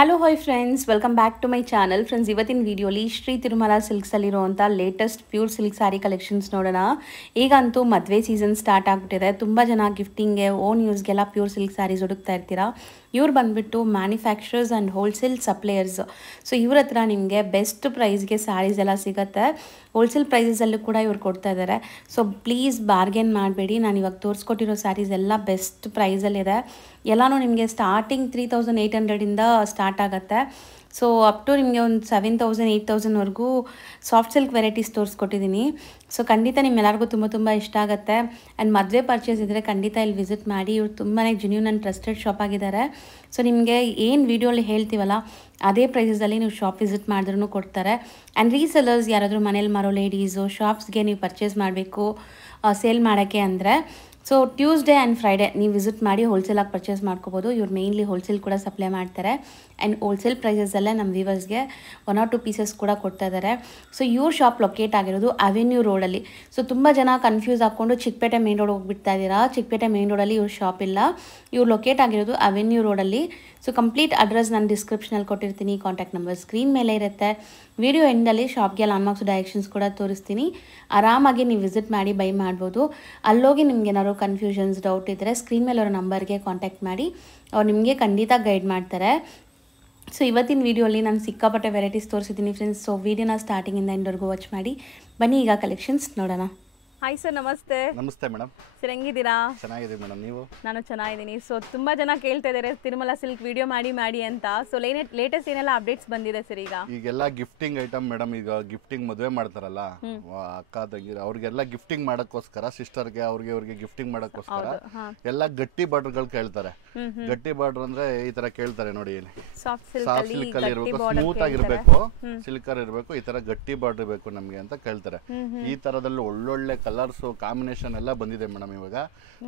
Hello hi friends, welcome back to my channel. Friends, ಇವತ್ತಿನ ವಿಡಿಯೋಲಿ ಶ್ರೀ ತಿರುಮಲ ಸಿಲ್ಕ್ಸಲ್ಲಿರುವಂಥ latest pure silk sari collections ನೋಡೋಣ. ಈಗಂತೂ ಮದುವೆ ಸೀಸನ್ ಸ್ಟಾರ್ಟ್ ಆಗಿಬಿಟ್ಟಿದೆ. ತುಂಬ ಜನ ಗಿಫ್ಟಿಂಗ್ಗೆ, ಓನ್ ಯೂಸ್ಗೆಲ್ಲ ಪ್ಯೂರ್ ಸಿಲ್ಕ್ ಸ್ಯಾರೀಸ್ ಹುಡುಕ್ತಾ ಇರ್ತೀರಾ. ಇವ್ರು ಬಂದುಬಿಟ್ಟು manufacturers and wholesale suppliers. So ಇವ್ರ ಹತ್ರ ನಿಮಗೆ ಬೆಸ್ಟ್ ಪ್ರೈಸ್ಗೆ ಸ್ಯಾರೀಸ್ ಎಲ್ಲ ಸಿಗುತ್ತೆ. ಹೋಲ್ಸೇಲ್ ಪ್ರೈಸಸಲ್ಲೂ ಕೂಡ ಇವ್ರು ಕೊಡ್ತಾ ಇದ್ದಾರೆ. ಸೊ ಪ್ಲೀಸ್ ಬಾರ್ಗೇನ್ ಮಾಡಬೇಡಿ. ನಾನು ಇವಾಗ ತೋರಿಸ್ಕೊಟ್ಟಿರೋ ಸ್ಯಾರೀಸ್ ಎಲ್ಲ ಬೆಸ್ಟ್ ಪ್ರೈಸಲ್ಲಿದೆ. ಎಲ್ಲನೂ ನಿಮಗೆ ಸ್ಟಾರ್ಟಿಂಗ್ 3800ಇಂದ ಸ್ಟಾರ್ಟ್ ಆಗುತ್ತೆ. ಸೊ ಅಪ್ ಟು ನಿಮಗೆ ಒಂದು 7000 8000ವರೆಗೂ ಸಾಫ್ಟ್ ಸಿಲ್ಕ್ ವೆರೈಟೀಸ್ ತೋರಿಸ್ಕೊಟ್ಟಿದ್ದೀನಿ. ಸೊ ಖಂಡಿತ ನಿಮ್ಮೆಲ್ಲರಿಗೂ ತುಂಬ ಇಷ್ಟ ಆಗುತ್ತೆ. ಆ್ಯಂಡ್ ಮದುವೆ ಪರ್ಚೇಸ್ ಇದ್ದರೆ ಖಂಡಿತ ಇಲ್ಲಿ ವಿಸಿಟ್ ಮಾಡಿ. ಇವ್ರು ತುಂಬಾ ಜೆನ್ಯೂನ್ ಆ್ಯಂಡ್ ಟ್ರಸ್ಟೆಡ್ ಶಾಪ್ ಆಗಿದ್ದಾರೆ. ಸೊ ನಿಮಗೆ ಏನು ವೀಡಿಯೋಲಿ ಹೇಳ್ತೀವಲ್ಲ ಅದೇ ಪ್ರೈಸಸಲ್ಲಿ ನೀವು ಶಾಪ್ ವಿಸಿಟ್ ಮಾಡಿದ್ರೂ ಕೊಡ್ತಾರೆ. ಆ್ಯಂಡ್ ರೀಸೆಲರ್ಸ್ ಯಾರಾದರೂ ಮನೇಲಿ ಮಾರೋ ಲೇಡೀಸು ಶಾಪ್ಸ್ಗೆ ನೀವು ಪರ್ಚೇಸ್ ಮಾಡಬೇಕು ಸೇಲ್ ಮಾಡೋಕ್ಕೆ ಅಂದರೆ ಸೊ ಟ್ಯೂಸ್ಡೇ ಆ್ಯಂಡ್ ಫ್ರೈಡೇ ನೀವು ವಿಸಿಟ್ ಮಾಡಿ ಹೋಲ್ಸೇಲಾಗಿ ಪರ್ಚೇಸ್ ಮಾಡ್ಕೋಬೋದು. ಇವ್ರು ಮೇಯ್ನ್ಲಿ ಹೋಲ್ಸೇಲ್ ಕೂಡ ಸಪ್ಲೈ ಮಾಡ್ತಾರೆ. ಆ್ಯಂಡ್ ಹೋಲ್ಸೇಲ್ ಪ್ರೈಸಸಲ್ಲೇ ನಮ್ಮ ವ್ಯೂವರ್ಸ್ಗೆ 1 or 2 ಪೀಸಸ್ ಕೂಡ ಕೊಡ್ತಾ ಇದ್ದಾರೆ. ಸೊ ಇವ್ರ ಶಾಪ್ ಲೊಕೇಟ್ ಆಗಿರೋದು ಅವೆನ್ಯೂ ರೋಡಲ್ಲಿ. ಸೊ ತುಂಬ ಜನ ಕನ್ಫ್ಯೂಸ್ ಹಾಕ್ಕೊಂಡು ಚಿಕ್ಕಪೇಟೆ ಮೇನ್ ರೋಡ್ ಹೋಗ್ಬಿಡ್ತಾ ಇದ್ದೀರಾ. ಚಿಕ್ಕಪೇಟೆ ಮೇನ್ ರೋಡಲ್ಲಿ ಇವ್ರ ಶಾಪ್ ಇಲ್ಲ. ಇವ್ರು ಲೊಕೇಟ್ ಆಗಿರೋದು ಅವೆನ್ಯೂ ರೋಡಲ್ಲಿ. ಸೊ ಕಂಪ್ಲೀಟ್ ಅಡ್ರೆಸ್ ನಾನು ಡಿಸ್ಕ್ರಿಪ್ಷನಲ್ಲಿ ಕೊಟ್ಟಿರ್ತೀನಿ. ಕಾಂಟ್ಯಾಕ್ಟ್ ನಂಬರ್ ಸ್ಕ್ರೀನ್ ಮೇಲೆ ಇರುತ್ತೆ. ವಿಡಿಯೋ ಎಂಡಲ್ಲಿ ಶಾಪ್ಗೆ ಲ್ಯಾಂಡ್ಮಾರ್ಕ್ಸ್ ಡೈರೆಕ್ಷನ್ಸ್ ಕೂಡ ತೋರಿಸ್ತೀನಿ. ಆರಾಮಾಗಿ ನೀವು ವಿಸಿಟ್ ಮಾಡಿ ಬೈ ಮಾಡ್ಬೋದು. ಅಲ್ಲೋಗಿ ನಿಮ್ಗೆ ಏನಾದ್ರು ಕನ್ಫ್ಯೂಷನ್ಸ್ ಡೌಟ್ ಇದ್ದರೆ ಸ್ಕ್ರೀನ್ ಮೇಲೆ ಅವರ ನಂಬರ್ಗೆ ಕಾಂಟ್ಯಾಕ್ಟ್ ಮಾಡಿ. ಅವ್ರು ನಿಮಗೆ ಖಂಡಿತ ಗೈಡ್ ಮಾಡ್ತಾರೆ. ಸೊ ಇವತ್ತಿನ ವೀಡಿಯೋಲಿ ನಾನು ಸಿಕ್ಕಾಪಟ್ಟೆ ವೆರೈಟೀಸ್ ತೋರಿಸಿದ್ದೀನಿ ಫ್ರೆಂಡ್ಸ್. ಸೊ ವೀಡಿಯೋನ ಸ್ಟಾರ್ಟಿಂಗಿಂದ ಎಂಡ್ವರೆಗೂ ವಾಚ್ ಮಾಡಿ. ಬನ್ನಿ ಈಗ ಕಲೆಕ್ಷನ್ಸ್ ನೋಡೋಣ. ಹಾಯ್ ಸರ್, ನಮಸ್ತೆ. ನಮಸ್ತೆ ಮೇಡಮ್. ಸರ್ ಹೆಂಗಿದ್ದೀರಾ? ಚೆನ್ನಾಗಿದೆ ಮೇಡಮ್, ನೀವು? ನಾನು ಚೆನ್ನಾಗಿದ್ದೀನಿ. ಸೊ ತುಂಬ ಜನ ಕೇಳ್ತಾ ಇದ್ದಾರೆ ತಿರುಮಲ ಸಿಲ್ಕ್ ವಿಡಿಯೋ ಮಾಡಿ ಅಂತ. ಸೊ ಲೇಟೆಸ್ಟ್ ಏನೆಲ್ಲ ಅಪ್ಡೇಟ್ಸ್ ಬಂದಿದೆ ಸರ್? ಈಗೆಲ್ಲ ಗಿಫ್ಟಿಂಗ್ ಐಟಮ್ ಮೇಡಮ್. ಈಗ ಗಿಫ್ಟಿಂಗ್ ಮದುವೆ ಮಾಡ್ತಾರಲ್ಲ ಅಕ್ಕ ತಂಗಿ, ಅವ್ರಿಗೆಲ್ಲ ಗಿಫ್ಟಿಂಗ್ ಮಾಡೋಕ್ಕೋಸ್ಕರ, ಸಿಸ್ಟರ್ಗೆ ಅವ್ರಿಗೆ ಗಿಫ್ಟಿಂಗ್ ಮಾಡೋಕ್ಕೋಸ್ಕರ ಎಲ್ಲ ಗಟ್ಟಿ ಬಾರ್ಡರ್ಗಳು ಕೇಳ್ತಾರೆ. ಗಟ್ಟಿ ಬಾರ್ಡರ್ ಅಂದ್ರೆ ಈ ತರ ಕೇಳ್ತಾರೆ ನೋಡಿ. ಸಾಫ್ಟ್ ಸಿಲ್ಕ್ ಅಲ್ಲಿ ಇರಬೇಕು, ಸ್ಮೂತ್ ಆಗಿರ್ಬೇಕು, ಸಿಲ್ಕರ್ ಇರಬೇಕು, ಈ ತರ ಗಟ್ಟಿ ಬಾರ್ಡರ್ ಬೇಕು ನಮ್ಗೆ ಅಂತ ಕೇಳ್ತಾರೆ. ಈ ತರದಲ್ಲಿ ಒಳ್ಳೊಳ್ಳೆ ಕಲರ್ಸ್ ಕಾಂಬಿನೇಷನ್ ಎಲ್ಲ ಬಂದಿದೆ ಮೇಡಮ್. ಇವಾಗ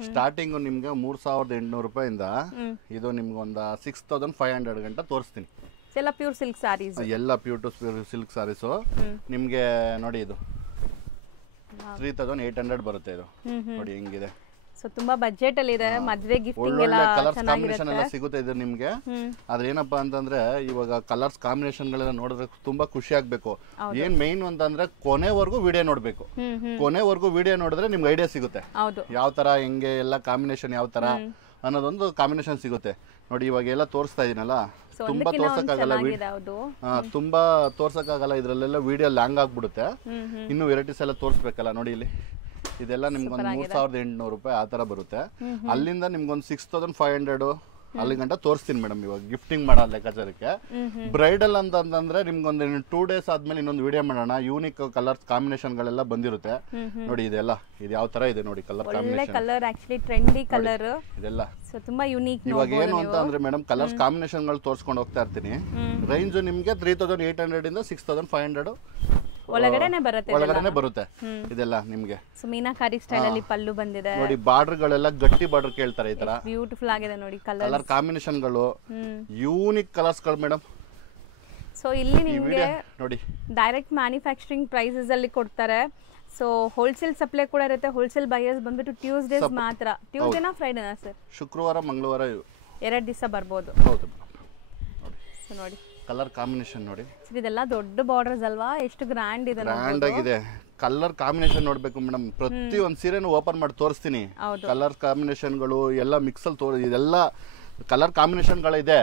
ಸ್ಟಾರ್ಟಿಂಗ್ ನಿಮ್ಗೆ 3800 ರೂಪಾಯಿಂದ ಇದು ನಿಮ್ಗೆ ಒಂದು 6500 ಗಂಟ ತೋರಿಸ್ತೀನಿ. ಎಲ್ಲ ಪ್ಯೂರ್ ಸಿಲ್ಕ್ ಸ್ಯಾರೀಸ್, ಎಲ್ಲ ಪ್ಯೂರ್ ಸಿಲ್ಕ್ ಸ್ಯಾರೀಸ್ ನಿಮ್ಗೆ ನೋಡಿ. ಇದು 3800 ಬರುತ್ತೆ. ಇದು ನೋಡಿ ಹೆಂಗಿದೆ. ಸೊ ತುಂಬಾ ಬಜೆಟ್ ಅಲ್ಲಿ ಇದೆ. ಮದುವೆ ಗಿಫ್ಟಿಂಗ್ ಎಲ್ಲ ಕಲರ್ಸ್ ಕಾಂಬಿನೇಷನ್ ಎಲ್ಲ ಸಿಗುತ್ತೆ ಇದು ನಿಮ್ಗೆ. ಆದ್ರೆ ಏನಪ್ಪಾ ಅಂತಂದ್ರೆ ಇವಾಗ ಕಲರ್ಸ್ ಕಾಂಬಿನೇಷನ್ ಗಳೆಲ್ಲ ನೋಡಿದ್ರೆ ತುಂಬಾ ಖುಷಿ ಆಗ್ಬೇಕು. ಏನ್ ಮೇನ್ ಅಂತಂದ್ರೆ ಕೊನೆವರೆಗೂ ವಿಡಿಯೋ ನೋಡ್ಬೇಕು. ಕೊನೆವರೆಗೂ ವಿಡಿಯೋ ನೋಡಿದ್ರೆ ನಿಮ್ಗೆ ಐಡಿಯಾ ಸಿಗುತ್ತೆ ಯಾವ ತರ ಹೆಂಗೆ ಎಲ್ಲ ಕಾಂಬಿನೇಷನ್ ಯಾವ ತರ ಅನ್ನೋದೊಂದು ಕಾಂಬಿನೇಷನ್ ಸಿಗುತ್ತೆ ನೋಡಿ. ಇವಾಗ ಎಲ್ಲ ತೋರಿಸ್ತಾ ಇದೀನಲ್ಲ, ತುಂಬಾ ತೋರ್ಸಕ್ಕಾಗಲ್ಲ, ತುಂಬಾ ತೋರ್ಸಕ್ಕಾಗಲ್ಲ. ಇದ್ರಲ್ಲೆಲ್ಲ ವಿಡಿಯೋ ಲ್ಯಾಂಗ್ ಆಗ್ಬಿಡುತ್ತೆ. ಇನ್ನು ವೆರೈಟೀಸ್ ಎಲ್ಲ ತೋರಿಸ್ಬೇಕಲ್ಲ ನೋಡಿ. ಇಲ್ಲಿ ಇದೆಲ್ಲ ನಿಮ್ಗೊಂದು 3800 ರೂಪಾಯಿ ಆ ತರ ಬರುತ್ತೆ. ಅಲ್ಲಿಂದ ನಿಮ್ಗೊಂದು 6500 ಅಲ್ಲಿ ಗಂಟ ತೋರಿಸ್ತೀನಿ ಮೇಡಮ್. ಇವಾಗ ಗಿಫ್ಟಿಂಗ್ ಮಾಡೋ ಲೆಕ್ಕಾಚಾರಕ್ಕೆ ಬ್ರೈಡಲ್ ಅಂತಂದ್ರೆ ನಿಮ್ಗೊಂದು 2 days ಆದ್ಮೇಲೆ ಇನ್ನೊಂದು ವಿಡಿಯೋ ಮಾಡೋಣ. ಯೂನಿಕ್ ಕಲರ್ಸ್ ಕಾಂಬಿನೇಷನ್ ಗಳೆಲ್ಲ ಬಂದಿರುತ್ತೆ ನೋಡಿ. ಇದೆಲ್ಲ ಇದು ಯಾವ ತರ ಇದೆ ನೋಡಿ. Colour combination, colour actually trendy colour ಇದೆಲ್ಲ ತುಂಬಾ ಯೂನಿಕ್. ಇವಾಗ ಏನು ಅಂತ ಅಂದ್ರೆ ಮೇಡಮ್, ಕಲರ್ಸ್ ಕಾಂಬಿನೇಷನ್ ಗಳು ತೋರಿಸ್ಕೊಂಡು ಹೋಗ್ತಾ ಇರ್ತೀನಿ. ರೇಂಜ್ ನಿಮ್ಗೆ 3800 ಇಂದ 6500 ಒಳಗಡೆನೆ ಬರುತ್ತೆ. ಇದೆಲ್ಲ ನಿಮ್ಗೆ ಮೀನಾಕಾರಿ ಸ್ಟೈಲ್ ಅಲ್ಲಿ ಪಲ್ಲು ಬಂದಿದೆ ನೋಡಿ. ಬಾರ್ಡರ್ ಗಳೆಲ್ಲ ಗಟ್ಟಿ ಬಾರ್ಡರ್ ಕೇಳ್ತಾರೆ. ಈ ತರ ಬ್ಯೂಟಿಫುಲ್ ಆಗಿದೆ ನೋಡಿ. ಕಲರ್ ಕಾಂಬಿನೇಷನ್ ಗಳು ಯೂನಿಕ್ ಕಲರ್ಸ್ ಗಳು ಮೇಡಮ್. ಸೊ ಇಲ್ಲಿ ನಿಮ್ಗೆ ನೋಡಿ ಡೈರೆಕ್ಟ್ ಮ್ಯಾನುಫ್ಯಾಕ್ಚರಿಂಗ್ ಪ್ರೈಸಸ್ ಅಲ್ಲಿ ಕೊಡ್ತಾರೆ. ಸೊ ಹೋಲ್ಸೇಲ್ ಸಪ್ಲೈ ಕೂಡ ಇರುತ್ತೆ. ಹೋಲ್ಸೇಲ್ ಬೈಯರ್ಸ್ ಬಂದ್ಬಿಟ್ಟು ಟ್ಯೂಸ್ಡೇಸ್ ಮಾತ್ರ. ಟ್ಯೂಸ್ಡೇನಾ ಫ್ರೈಡೇನಾ ಸರ್? ಶುಕ್ರವಾರ ಮಂಗಳವಾರ 2 ದಿವಸ ಬರ್ಬೋದು. ಹೌದು. ಸೊ ನೋಡಿ ಕಲರ್ ಕಾಂಬಿನೇಷನ್ ನೋಡಿ. ಇದೆಲ್ಲ ದೊಡ್ಡ ಬಾರ್ಡರ್ಸ್ ಅಲ್ವಾ, ಎಷ್ಟು ಗ್ರ್ಯಾಂಡ್ ಇದೆ. ಗ್ರ್ಯಾಂಡ್ ಆಗಿದೆ. ಕಲರ್ ಕಾಂಬಿನೇಷನ್ ನೋಡ್ಬೇಕು ಮೇಡಮ್. ಪ್ರತಿ ಒಂದ್ ಸೀರೆನೂ ಓಪನ್ ಮಾಡಿ ತೋರಿಸ್ತೀನಿ. ಕಲರ್ ಕಾಂಬಿನೇಷನ್ ಗಳು ಎಲ್ಲ ಮಿಕ್ಸ್ ಅಲ್ಲಿ ಇದೆಲ್ಲ ಕಲರ್ ಕಾಂಬಿನೇಷನ್ ಗಳಿದೆ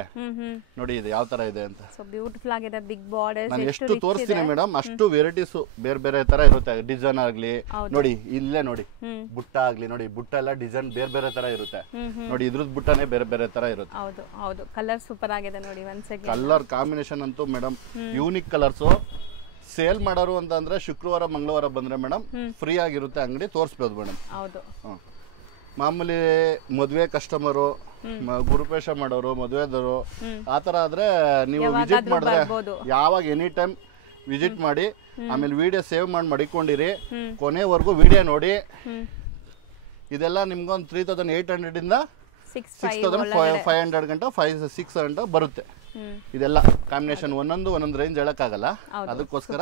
ನೋಡಿ. ಇದು ಯಾವ ತರ ಇದೆ ಅಂತ. ಸೊ ಬ್ಯೂಟಿಫುಲ್ ಆಗಿದೆ. ಬಿಗ್ ಬಾರ್ಡರ್ಸ್ ನಾನು ಎಷ್ಟು ತೋರಿಸ್ತೀನಿ ಮೇಡಮ್, ಅಷ್ಟು ವೆರೈಟೀಸ್ ಬೇರೆ ಬೇರೆ ತರ ಇರುತ್ತೆ. ಡಿಸೈನ್ ಆಗ್ಲಿ ನೋಡಿ, ಇಲ್ಲೇ ನೋಡಿ ಬುಟ್ಟ ಆಗ್ಲಿ ನೋಡಿ. ಬುಟ್ಟ ಎಲ್ಲ ಡಿಸೈನ್ ಬೇರೆ ಬೇರೆ ತರ ಇರುತ್ತೆ ನೋಡಿ. ಇದ್ರದ್ದು ಬುಟ್ಟನೇ ಬೇರೆ ಬೇರೆ ತರ ಇರುತ್ತೆ. ಹೌದು ಹೌದು. ಕಲರ್ ಸೂಪರ್ ಆಗಿದೆ ನೋಡಿ. ಕಲರ್ ಕಾಂಬಿನೇಷನ್ ಅಂತೂ ಮೇಡಮ್ ಯೂನಿಕ್ ಕಲರ್ಸ್. ಸೇಲ್ ಮಾಡೋರು ಅಂತ ಅಂದ್ರೆ ಶುಕ್ರವಾರ ಮಂಗಳವಾರ ಬಂದ್ರೆ ಮೇಡಮ್ ಫ್ರೀ ಆಗಿರುತ್ತೆ ಅಂಗಡಿ, ತೋರಿಸ್ಬೋದು ಮೇಡಮ್. ಹೌದು. ಮಾಮೂಲಿ ಮದುವೆ ಕಸ್ಟಮರು, ಗುರುಪೇಶ ಮಾಡೋರು, ಮದುವೆದವರು ಆತರ ಆದ್ರೆ ನೀವು ವಿಸಿಟ್ ಮಾಡಿದ್ರೆ ಯಾವಾಗ ಎನಿ ಟೈಮ್ ವಿಸಿಟ್ ಮಾಡಿ. ಆಮೇಲೆ ವಿಡಿಯೋ ಸೇವ್ ಮಾಡಿ ಮಡಿಕೊಂಡಿರಿ. ಕೊನೆವರೆಗೂ ವಿಡಿಯೋ ನೋಡಿ. ಇದೆಲ್ಲ ನಿಮ್ಗೊಂದು 3800 ಇಂದ 6500 ಗಂಟ 600 ಬರುತ್ತೆ. ಇದೆಲ್ಲ ಕಾಂಬಿನೇಷನ್ ಒಂದೊಂದು ರೇಂಜ್ ಹೇಳಕ್ಕಾಗಲ್ಲ. ಅದಕ್ಕೋಸ್ಕರ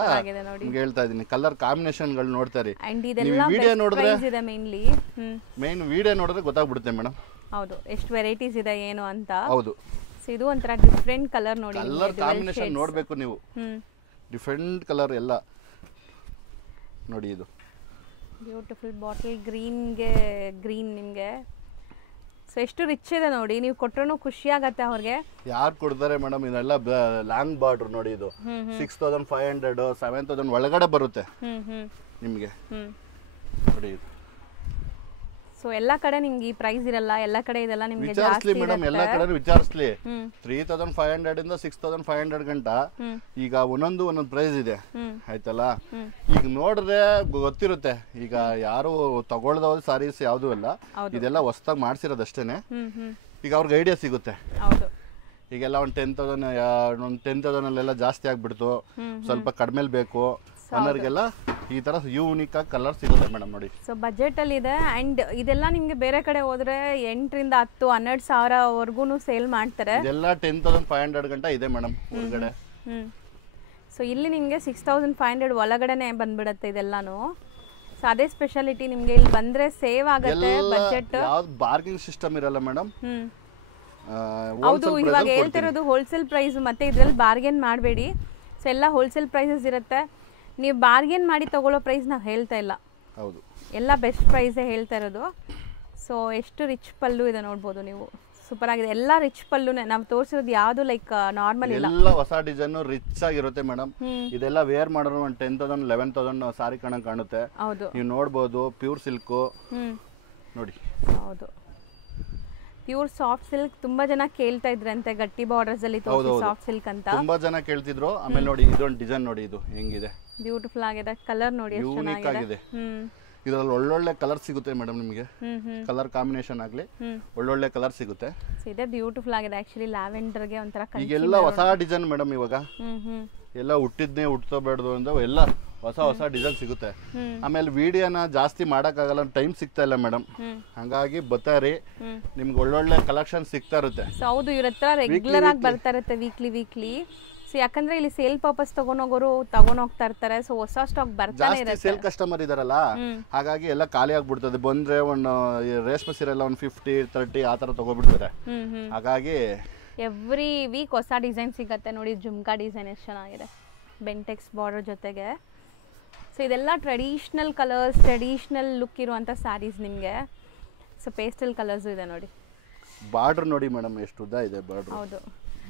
ನಿಮ್ಗೆ ಹೇಳ್ತಾ ಇದೀನಿ. ಕಲರ್ ಕಾಂಬಿನೇಷನ್ ಗಳು ನೋಡ್ತಾರೆ. ವಿಡಿಯೋ ನೋಡಿದ್ರೆ ಮೇನ್ ವಿಡಿಯೋ ನೋಡಿದ್ರೆ ಗೊತ್ತಾಗ್ಬಿಡುತ್ತೆ ಮೇಡಮ್. ಹೌದು, ಎಷ್ಟು ವೆರೈಟೀಸ್ ಇದೆ ಏನು ಅಂತ. ಹೌದು. ಸೊ ಇದು ಒಂಥರ ಡಿಫ್ರೆಂಟ್ ಕಲರ್ ನೋಡಿ, ಕಲರ್ ಕಾಂಬಿನೇಷನ್ ನೋಡಬೇಕು ನೀವು, ಡಿಫ್ರೆಂಟ್ ಕಲರ್ ಎಲ್ಲ ನೋಡಿ. ಇದು ಬ್ಯೂಟಿಫುಲ್ ಬಾಟಲ್ ಗ್ರೀನ್ಗೆ ಗ್ರೀನ್ ನಿಮಗೆ. ಸೊ ಎಷ್ಟು ರಿಚ್ ಇದೆ ನೋಡಿ, ನೀವು ಕೊಟ್ಟರು ಖುಷಿ ಆಗತ್ತೆ ಅವ್ರಿಗೆ. ಯಾರು ಕೊಡ್ತಾರೆ ಮೇಡಮ್, ಇದೆಲ್ಲ ಲಾಂಗ್ ಬಾರ್ಡರ್ ನೋಡಿ. ಇದು 6500 7000 ಒಳಗಡೆ ಬರುತ್ತೆ ನಿಮಗೆ ನೋಡಿ. ಇದು ಸೊ ಎಲ್ಲ ಕಡೆ ನಿಮ್ಗೆ ಈ ಪ್ರೈಸ್ ಇರಲ್ಲ, ಎಲ್ಲ ಕಡೆ ಇದೆಲ್ಲ ನಿಮ್ಗೆ ವಿಚಾರಿಸ್ಲಿ ಮೇಡಮ್, ಎಲ್ಲ ಕಡೆ ವಿಚಾರಿಸ್ಲಿ. 3500 ಇಂದ 6500 ಗಂಟ ಈಗ ಒಂದೊಂದು ಪ್ರೈಸ್ ಇದೆ ಆಯ್ತಲ್ಲ. ಈಗ ನೋಡಿದ್ರೆ ಗೊತ್ತಿರುತ್ತೆ, ಈಗ ಯಾರು ತಗೊಳ್ದವ್ರು ಸಾರೀಸ್ ಯಾವ್ದು ಇಲ್ಲ, ಇದೆಲ್ಲ ಹೊಸದಾಗಿ ಮಾಡ್ಸಿರೋದಷ್ಟೇನೆ. ಈಗ ಅವ್ರಿಗೆ ಐಡಿಯಾ ಸಿಗುತ್ತೆ. ಈಗೆಲ್ಲ ಒಂದು 10,000 ಅಲ್ಲೆಲ್ಲ ಜಾಸ್ತಿ ಆಗ್ಬಿಡ್ತು, ಸ್ವಲ್ಪ ಕಡಿಮೆಲಿ ಬೇಕು ಅನ್ನೋರಿಗೆಲ್ಲ ಈ ತರ ಯೂನಿಕ್ ಆಗಿ ಕಲರ್ ಸಿಗುತ್ತೆ ಮೇಡಮ್ ನೋಡಿ. ಸೊ ಬಜೆಟ್ ಅಲ್ಲಿ ಇದೆ. ಅಂಡ್ ಇದೆಲ್ಲ ನಿಮ್ಗೆ ಬೇರೆ ಕಡೆ ಹೋದ್ರೆ 8 ರಿಂದ 10 12 ಸಾವಿರವರೆಗೂ ಸೇಲ್ ಮಾಡ್ತಾರೆ. ಇದೆಲ್ಲ 10,500 ಗಂಟ ಇದೆ ಮೇಡಮ್ ಹೊರಗಡೆ. ಸೊ ಇಲ್ಲಿ ನಿಮಗೆ 6,500 ಒಳಗಡೆನೆ ಬಂದ್ಬಿಡುತ್ತೆ ಇದೆಲ್ಲಾನು. ಸೊ ಅದೇ ಸ್ಪೆಷಾಲಿಟಿ, ನಿಮ್ಗೆ ಇಲ್ಲಿ ಬಂದ್ರೆ ಸೇವ್ ಆಗುತ್ತೆ ಬಜೆಟ್. ಯಾವ್ದು ಬಾರ್ಗಿಂಗ್ ಸಿಸ್ಟಮ್ ಇರಲ್ಲ ಮೇಡಮ್. ಹೌದು, ಇವಾಗ ಹೇಳ್ತಿರೋದು ಹೋಲ್ಸೇಲ್ ಪ್ರೈಸ್, ಮತ್ತೆ ಇದ್ರಲ್ಲಿ ಬಾರ್ಗೇನ್ ಮಾಡಬೇಡಿ. ಸೊ ಎಲ್ಲ ಹೋಲ್ಸೇಲ್ ಪ್ರೈಸಸ್ ಇರುತ್ತೆ. ನೀವು ಬಾರ್ಗೇನ್ ಮಾಡಿ ತಗೊಳ್ಳೋ ಪ್ರೈಸ್ ನಾವು ಹೇಳ್ತಾ ಇಲ್ಲ, ಹೌದು ಎಲ್ಲ ಬೆಸ್ಟ್ ಪ್ರೈಸೇ ಹೇಳ್ತಾ ಇರೋದು. ಸೊ ಎಷ್ಟು ರಿಚ್ ಪಲ್ಲು ಇದೆ ನೋಡ್ಬೋದು ನೀವು, ಸೂಪರ್ ಆಗಿದೆ. ಎಲ್ಲ ರಿಚ್ ಪಲ್ಲುನೇ ನಾವು ತೋರಿಸಿರೋದು, ಯಾವುದು ಲೈಕ್ ನಾರ್ಮಲ್ ಇಲ್ಲ, ಎಲ್ಲ ಹೊಸ ಡಿಸೈನ್ ರಿಚ್ ಆಗಿರುತ್ತೆ ಮೇಡಮ್. ಇದೆಲ್ಲ ವೇರ್ ಮಾಡಿರೋ 10,000 11,000 ಸಾರಿ ಕಾಣುತ್ತೆ. ಹೌದು, ನೀವು ನೋಡ್ಬೋದು. ಪ್ಯೂರ್ ಸಿಲ್ಕ್ ನೋಡಿ. ಹೌದು, ಪ್ಯೂರ್ ಸಾಫ್ಟ್ ಸಿಲ್ಕ್. ತುಂಬಾ ಜನ ಕೇಳ್ತಾ ಇದ್ರಂತೆ ಗಟ್ಟಿ ಬಾರ್ಡರ್ಸ್ ಅಲ್ಲಿ ತೋರಿಸಿ ಸಾಫ್ಟ್ ಸಿಲ್ಕ್ ಅಂತ, ತುಂಬಾ ಜನ ಕೇಳ್ತಿದ್ರು. ಆಮೇಲೆ ನೋಡಿ ಇದೊಂದು ಡಿಸೈನ್ ನೋಡಿ, ಇದು ಹೆಂಗಿದೆ, ಬ್ಯೂಟಿಫುಲ್ ಆಗಿದೆ. ಕಲರ್ ನೋಡಿ ಎಷ್ಟು ಚೆನ್ನಾಗಿದೆ. ಇದರಲ್ಲಿ ಒಳ್ಳೊಳ್ಳೆ ಕಲರ್ ಸಿಗುತ್ತೆ ಮೇಡಮ್ ನಿಮಗೆ. ಕಲರ್ ಕಾಂಬಿನೇಷನ್ ಆಗ್ಲಿ ಒಳ್ಳೊಳ್ಳೆ ಕಲರ್ ಸಿಗುತ್ತೆ. ಇದೆ ಬ್ಯೂಟಿಫುಲ್ ಆಗಿದೆ. ಆಕ್ಚುಲಿ ಲ್ಯಾವೆಂಡರ್ ಗೆ ಒಂತರ ಈಗೆಲ್ಲ ಹೊಸ ಡಿಸೈನ್ ಮೇಡಮ್. ಇವಾಗ ಎಲ್ಲ ಹುಟ್ಟಿದ್ನೇ ಹುಟ್ಟೋಬೇಡ್ದು ಅಂತ ಎಲ್ಲ ಹೊಸ ಡಿಸೈನ್ ಸಿಗುತ್ತೆ. ಆಮೇಲೆ ವಿಡಿಯೋನ ಜಾಸ್ತಿ ಮಾಡಕ್ಕಾಗಲ್ಲ, ಟೈಮ್ ಸಿಗ್ತಾ ಇಲ್ಲ ಮೇಡಮ್. ಹಂಗಾಗಿ ಬರ್ತಾರಿ, ನಿಮ್ಗೆ ಒಳ್ಳೊಳ್ಳೆ ಕಲೆಕ್ಷನ್ ಸಿಗ್ತಾ ಇರುತ್ತೆ. ಹೌದು, ಇವ್ರ ಹತ್ರ ರೆಗ್ಯುಲರ್ ಆಗಿ ಬರ್ತಾ ಇರುತ್ತೆ ವೀಕ್ಲಿ. ಸೊ ಯಾಕಂದ್ರೆ ಇಲ್ಲಿ ಸೇಲ್ ಪರ್ಪಸ್ ತಗೊಂಡೋಗೋರು ತಗೊಂಡೋಗ್ತಾ ಇರ್ತಾರೆ. ಸೊ ಹೊಸ ಸ್ಟಾಕ್ ಬರ್ತಾನೆ ಇರುತ್ತೆ. ಸೇಲ್ ಕಸ್ಟಮರ್ ಇದಾರಲ್ಲ, ಹಾಗಾಗಿ ಎಲ್ಲ ಖಾಲಿ ಆಗ್ಬಿಡ್ತದೆ. ಬಂದ್ರೆ ಒಂದು ರೇಷ್ಮೆ ಸೀರೆ ಎಲ್ಲ ಒಂದು 50 30 ಆ ತರ ತಗೋಬಿಡ್ತಾರೆ. ಹಾಗಾಗಿ ಎವ್ರಿ ವೀಕ್ ಹೊಸ ಡಿಸೈನ್ ಸಿಗತ್ತೆ ನೋಡಿ. ಜುಮ್ಕಾ ಡಿಸೈನ್ ಎಷ್ಟು ಚೆನ್ನಾಗಿದೆ, ಬೆಂಟೆಕ್ಸ್ ಬಾರ್ಡರ್ ಜೊತೆಗೆ. ಸೊ ಇದೆಲ್ಲ ಟ್ರೆಡಿಷನಲ್ ಕಲರ್ಸ್, ಟ್ರೆಡಿಷನಲ್ ಲುಕ್ ಇರುವಂತ ಸ್ಯಾರೀಸ್ ನಿಮಗೆ. ಸೊ ಪೇಸ್ಟಲ್ ಕಲರ್ಸ್ ಇದೆ ನೋಡಿ. ಬಾರ್ಡರ್ ನೋಡಿ ಮೇಡಮ್, ಎಷ್ಟು ಉದ್ದ ಇದೆ ಬಾರ್ಡರ್. ಹೌದು,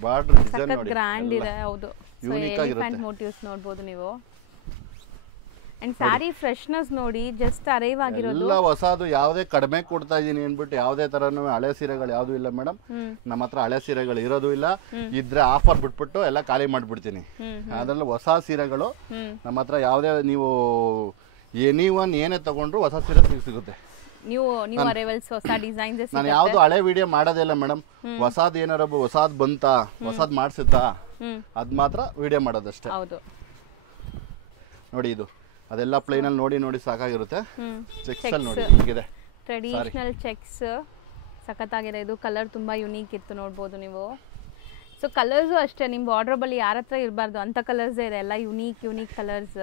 ಬಾರ್ಡರ್ ಡಿಸೈನ್ ನೋಡಿ, ಗ್ರ್ಯಾಂಡ್ ಇದೆ. ಹೌದು, ಯೂನಿಕ್ ಆಗಿರುತ್ತೆ. ಮೋಟಿವ್ಸ್ ನೋಡಬಹುದು ನೀವು. ಅಂಡ್ ಸ್ಯಾರಿ ಫ್ರೆಶ್ನೆಸ್ ನೋಡಿ, ಜಸ್ಟ್ ಅರೈವ್ ಆಗಿರೋದು. ಎಲ್ಲ ಹೊಸದು, ಯಾವುದೇ ಕಡಿಮೆ ಕೊಡ್ತಾ ಇದೀನಿ ಅನ್ಬಿಟ್ಟು ಯಾವುದೇ ತರನು ಹಳೆ ಸೀರೆಗಳು ಯಾವ್ದು ಇಲ್ಲ ಮೇಡಮ್. ನಮ್ಮ ಹತ್ರ ಹಳೆ ಸೀರೆಗಳು ಇರೋದು ಇಲ್ಲ. ಇದ್ರೆ ಆಫರ್ ಬಿಟ್ಬಿಟ್ಟು ಎಲ್ಲ ಖಾಲಿ ಮಾಡ್ಬಿಡ್ತೀನಿ. ಅದ್ರಲ್ಲಿ ಹೊಸ ಸೀರೆಗಳು ನಮ್ಮ ಹತ್ರ ಯಾವುದೇ, ನೀವು ಏನೇ ತಗೊಂಡ್ರು ಹೊಸ ಸೀರೆ ಸಿಗುತ್ತೆ. ನೀವು ಅರೈವಲ್ಸ್ ಹೊಸ ಡಿಸೈನ್ಸ್. ನಾನು ಯಾವ್ದು ಹಳೆ ವಿಡಿಯೋ ಮಾಡೋದೇ ಇಲ್ಲ ಮೇಡಮ್. ಹೊಸದ್ ಏನಾರ ಹೊಸದ್ ಬಂತಾ, ಹೊಸದ್ ಮಾಡ್ಸಿದ್ದ, ಅದ್ ಮಾತ್ರ ವಿಡಿಯೋ ಮಾಡೋದಷ್ಟೇ. ಹೌದು ನೋಡಿ, ಇದು ಅದೆಲ್ಲ ಪ್ಲೇನ್ ಅಲ್ಲಿ ನೋಡಿ ಸಾಕಾಗಿರುತ್ತೆ. ಚೆಕ್ಸ್ ಅಲ್ಲಿ ನೋಡಿ ಹೀಗಿದೆ, ಟ್ರೆಡಿಷನಲ್ ಚೆಕ್ಸ್ ಸಖತ್ತಾಗಿದೆ. ಇದು ಕಲರ್ ತುಂಬಾ ಯುನೀಕ್ ಇತ್ತು, ನೋಡ್ಬೋದು ನೀವು. ಸೊ ಕಲರ್ಸು ಅಷ್ಟೇ, ನಿಮ್ಮ ಬಾರ್ಡರ್ ಬಳಿ ಯಾರ ಹತ್ರ ಇರಬಾರ್ದು ಅಂತ ಕಲರ್ಸ್ ಇದೆ, ಎಲ್ಲ ಯುನೀಕ್ ಕಲರ್ಸ್.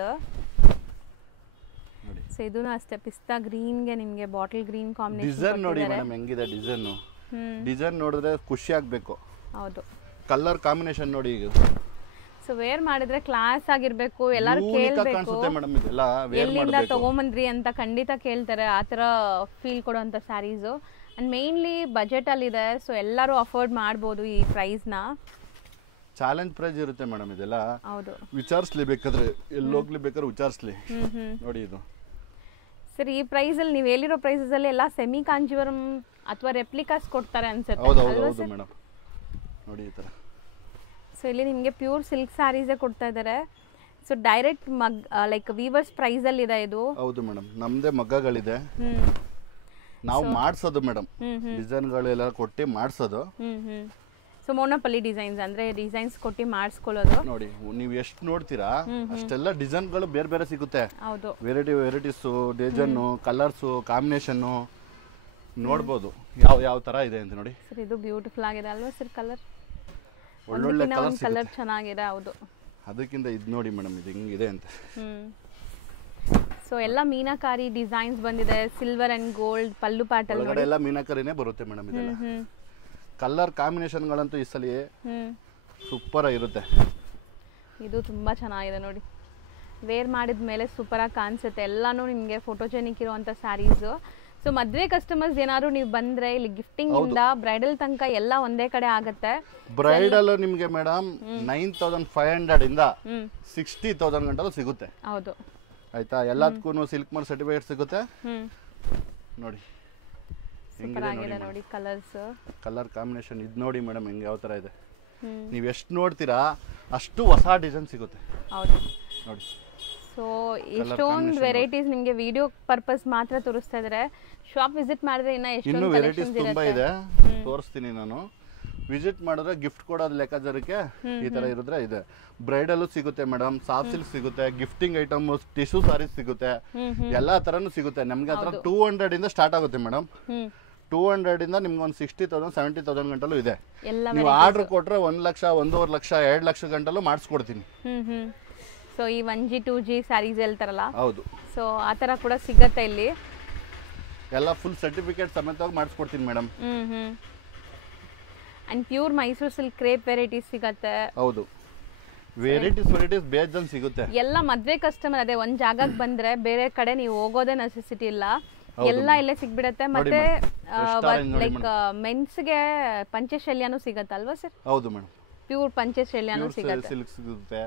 ಸೊ ಇದೂ ಅಷ್ಟೇ, ಪಿಸ್ತಾ ಗ್ರೀನ್ಗೆ ನಿಮಗೆ ಬಾಟಲ್ ಗ್ರೀನ್ ಕಾಂಬಿನೇಷನ್. ಡಿಸೈನ್ ನೋಡಿ ಮೇಡಮ್ ಹೆಂಗಿದೆ ಡಿಸೈನ್. ಡಿಸೈನ್ ನೋಡಿದ್ರೆ ಖುಷಿ ಆಗ್ಬೇಕು. ಹೌದು, ಕಲರ್ ಕಾಂಬಿನೇಷನ್ ನೋಡಿ. ಈಗ ಸೊ ವೇರ್ ಮಾಡಿದ್ರೆ ಕ್ಲಾಸ್ ಆಗಿರ್ಬೇಕು, ಎಲ್ಲರೂ ಕೇಳಬೇಕು ಎಲ್ಲಿಂದ ತಗೊಂಬಂದ್ರಿ ಅಂತ ಖಂಡಿತ ಕೇಳ್ತಾರೆ. ಆ ಥರ ಫೀಲ್ ಕೊಡುವಂಥ ಸ್ಯಾರೀಸು. ಅಂಡ್ ಮೇನ್ಲಿ ಬಜೆಟ್ ಅಲ್ಲಿ ಇದೆ, ಸೊ ಎಲ್ಲರೂ ಅಫೋರ್ಡ್ ಮಾಡ್ಬೋದು ಈ ಪ್ರೈಸ್ನ. ಚಾಲೆಂಜ್ ಪ್ರೈಸ್ ಇರುತ್ತೆ ಮೇಡಮ್ ಇದೆಲ್ಲ. ಹೌದು, ವಿಚಾರಿಸ್ಲಿ ಬೇಕಾದ್ರೆ, ಎಲ್ಲಿ ಹೋಗ್ಲಿ ಬೇಕಾದ್ರೆ ವಿಚಾರಿಸ್ಲಿ. ನೋಡಿ ಇದು ಸರ್, ಈ ಪ್ರೈಸ್ ಅಲ್ಲಿ ನೀವು ಹೇಳಿರೋ ಪ್ರೈಸಸ್ ಅಲ್ಲಿ ಎಲ್ಲ ಸೆಮಿ ಕಾಂಜೀವರಂ ಅಥವಾ ರೆಪ್ಲಿಕಾಸ್ ಕೊಡ್ತಾರೆ ಅನ್ಸುತ್ತೆ. ಹೌದು ಮೇಡಮ್, ನೋಡಿ ಈ ತರ. ಸೊ ಇಲ್ಲಿ ನಿಮಗೆ ಪ್ಯೂರ್ ಸಿಲ್ಕ್ ಸ್ಯಾರೀಸೇ ಕೊಡ್ತಾ ಇದ್ದಾರೆ. So direct like weavers price ಅಲ್ಲಿ ಇದೆ ಇದು. ಹೌದು ಮೇಡಮ್, ನಮ್ದೇ ಮಗ್ಗಗಳಿದೆ, ನಾವು ಮಾಡ್ಸೋದು ಮೇಡಮ್. ಡಿಸೈನ್ಗಳೆಲ್ಲ ಕೊಟ್ಟು ಮಾಡ್ಸೋದು. ಸೊ ಮೋನೋಪಲಿ ಡಿಸೈನ್ಸ್ ಅಂದ್ರೆ ಡಿಸೈನ್ಸ್ ಕೊಟ್ಟು ಮಾಡಿಸ್ಕೊಳ್ಳೋದು. ನೋಡಿ, ನೀವು ಎಷ್ಟು ನೋಡ್ತೀರಾ ಅಷ್ಟೆಲ್ಲ ಡಿಸೈನ್ಗಳು ಬೇರೆ ಬೇರೆ ಸಿಗುತ್ತೆ. ಹೌದು, ವೆರೈಟೀಸು, ಡಿಸೈನು, ಕಲರ್ಸು, ಕಾಂಬಿನೇಷನ್ನು ನೋಡ್ಬೋದು ಯಾವ ತರ ಇದೆ ಅಂತ ನೋಡಿ. ಸರ್ ಇದು ಬ್ಯೂಟಿಫುಲ್ ಆಗಿದೆ ಅಲ್ವಾ ಸರ್? ಕಲರ್ ಒಳ್ಳೊಳ್ಳೆ ಕಲರ್ ಚೆನ್ನಾಗಿದೆ. ಹೌದು, ಅದಕ್ಕಿಂತ ಇದು ನೋಡಿ ಮೇಡಮ್, ಇದು ಹೆಂಗಿದೆ ಅಂತ. ಸೊ ಎಲ್ಲ ಮೀನಾಕಾರಿ ಡಿಸೈನ್ಸ್ ಬಂದಿದೆ, silver and gold pallu pattern ಒಳಗಡೆ ಎಲ್ಲ ಮೀನಾಕಾರಿನೇ ಬರುತ್ತೆ ಮೇಡಮ್. ಇದೆಲ್ಲ ಕಲರ್ ಕಾಂಬಿನೇಷನ್ಗಳಂತೂ ಈ ಸಲ ಸೂಪರ್ ಆಗಿರುತ್ತೆ. ಇದು ತುಂಬಾ ಚೆನ್ನಾಗಿದೆ ನೋಡಿ, ವೇರ್ ಮಾಡಿದ ಮೇಲೆ ಸೂಪರ್ ಆಗಿ ಕಾಣಿಸುತ್ತೆ. ಎಲ್ಲಾನು ನಿಮಗೆ ಫೋಟೋಜೆನಿಕ್ ಇರುವಂತ ಸ್ಯಾರೀಸ್. ಸೊ ಮದ್ವೆ ಕಸ್ಟಮರ್ಸ್ ಏನಾದ್ರು ನೀವು ಬಂದ್ರೆ ಇಲ್ಲಿ ಗಿಫ್ಟಿಂಗ್ ಇಂದ ಬ್ರೈಡಲ್ ತನಕ ಎಲ್ಲ ಒಂದೇ ಕಡೆ ಆಗುತ್ತೆ. ಬ್ರೈಡಲ್ ನಿಮಗೆ ಮೇಡಮ್ 9500 ಇಂದ 60,000 ಗಂಟಲು ಸಿಗುತ್ತೆ. ಹೌದು ಆಯ್ತಾ, ಎಲ್ಲದಕ್ಕೂ ಸಿಲ್ಕ್ ಮಾರ್ಕ್ ಸರ್ಟಿಫಿಕೇಟ್ ಸಿಗುತ್ತೆ. ನೋಡಿ ಸೂಪರ್ ಆಗಿದೆ ನೋಡಿ ಕಲರ್ಸ್, ಕಲರ್ ಕಾಂಬಿನೇಷನ್ ಇದು ನೋಡಿ ಮೇಡಮ್ ಹೆಂಗೆ ಯಾವ ತರ ಇದೆ. ನೀವು ಎಷ್ಟು ನೋಡ್ತೀರಾ ಅಷ್ಟು ಹೊಸ ಡಿಸೈನ್ ಸಿಗುತ್ತೆ. ಹೌದು ನೋಡಿ. ಸೊ ಎಷ್ಟೊಂದು ವೆರೈಟೀಸ್ ನಿಮಗೆ ವಿಡಿಯೋ ಪರ್ಪಸ್ ಮಾತ್ರ ತೋರಿಸ್ತಾ ಇದ್ದಾರೆ. ಶಾಪ್ ವಿಸಿಟ್ ಮಾಡಿದ್ರೆ ಇನ್ನೂ ವೆರೈಟೀಸ್ ತುಂಬಾ ಇದೆ, ತೋರಿಸ್ತೀನಿ ನಾನು. ವಿಸಿಟ್ ಮಾಡಿದ್ರೆ ಗಿಫ್ಟ್ ಕೊಡೋದು ಲೆಕ್ಕಾಚಾರಕ್ಕೆ ಈ ತರ ಇರಿದ್ರೆ ಇದೆ. ಬ್ರೈಡಲ್ ಸಿಗುತ್ತೆ ಮೇಡಮ್, ಸಾಫ್ಟ್ ಸಿಲ್ಕ್ ಸಿಗುತ್ತೆ, ಗಿಫ್ಟಿಂಗ್ ಐಟಮ್, ಟಿಶ್ಯೂ ಸಾರೀಸ್ ಸಿಗುತ್ತೆ, ಎಲ್ಲಾ ತರನು ಸಿಗುತ್ತೆ. ನಮ್ಗೆ ಹತ್ರ 200 ಇಂದ ಸ್ಟಾರ್ಟ್ ಆಗುತ್ತೆ ಮೇಡಮ್. 200 ಇಂದ ನಿಮ್ಗೆ ಒಂದು 60,000 70,000 ಗಂಟಲು ಇದೆ. ನೀವು ಆರ್ಡರ್ ಕೊಟ್ರೆ 1 ಲಕ್ಷ 1.5 ಲಕ್ಷ 2 ಲಕ್ಷ ಗಂಟಲು ಮಾಡಿಸ್ಕೊಡ್ತೀನಿ. ಸೊ ಈ 1G 2G ಸ್ಯಾರೀಸ್ ಹೇಳ್ತಾರಲ್ಲ, ಹೌದು. ಸೊ ಆ ತರ ಕೂಡ ಸಿಗತ್ತೆ ಇಲ್ಲಿ. ಎಲ್ಲ ಫುಲ್ ಸರ್ಟಿಫಿಕೇಟ್ ಸಮೇತವಾಗಿ ಮಾಡಿಸ್ಕೊಡ್ತೀನಿ madam. And pure Mysuru silk crepe varieties ಸಿಗತ್ತೆ. ಹೌದು, ವೆರೈಟೀಸ್ ಬೇಜನ್ ಸಿಗುತ್ತೆ. ಎಲ್ಲ ಮದ್ವೆ ಕಸ್ಟಮರ್ ಅದೇ ಒಂದ್ ಜಾಗಕ್ಕೆ ಬಂದ್ರೆ ಬೇರೆ ಕಡೆ ನೀವು ಹೋಗೋದೇ ನೆಸೆಸಿಟಿ ಇಲ್ಲ, ಎಲ್ಲ ಇಲ್ಲೇ ಸಿಗ್ಬಿಡತ್ತೆ. ಮತ್ತೆ ಲೈಕ್ ಮೆನ್ಸ್ಗೆ ಪಂಚಶೈಲ್ಯನೂ ಸಿಗತ್ತಲ್ವಾ ಸರ್? ಹೌದು ಮೇಡಮ್, ಪ್ಯೂರ್ ಪಂಚಶೈಲ್ಯನೂ ಸಿಗುತ್ತೆ. ಸಿಲ್ಕ್ ಸಿಗುತ್ತೆ,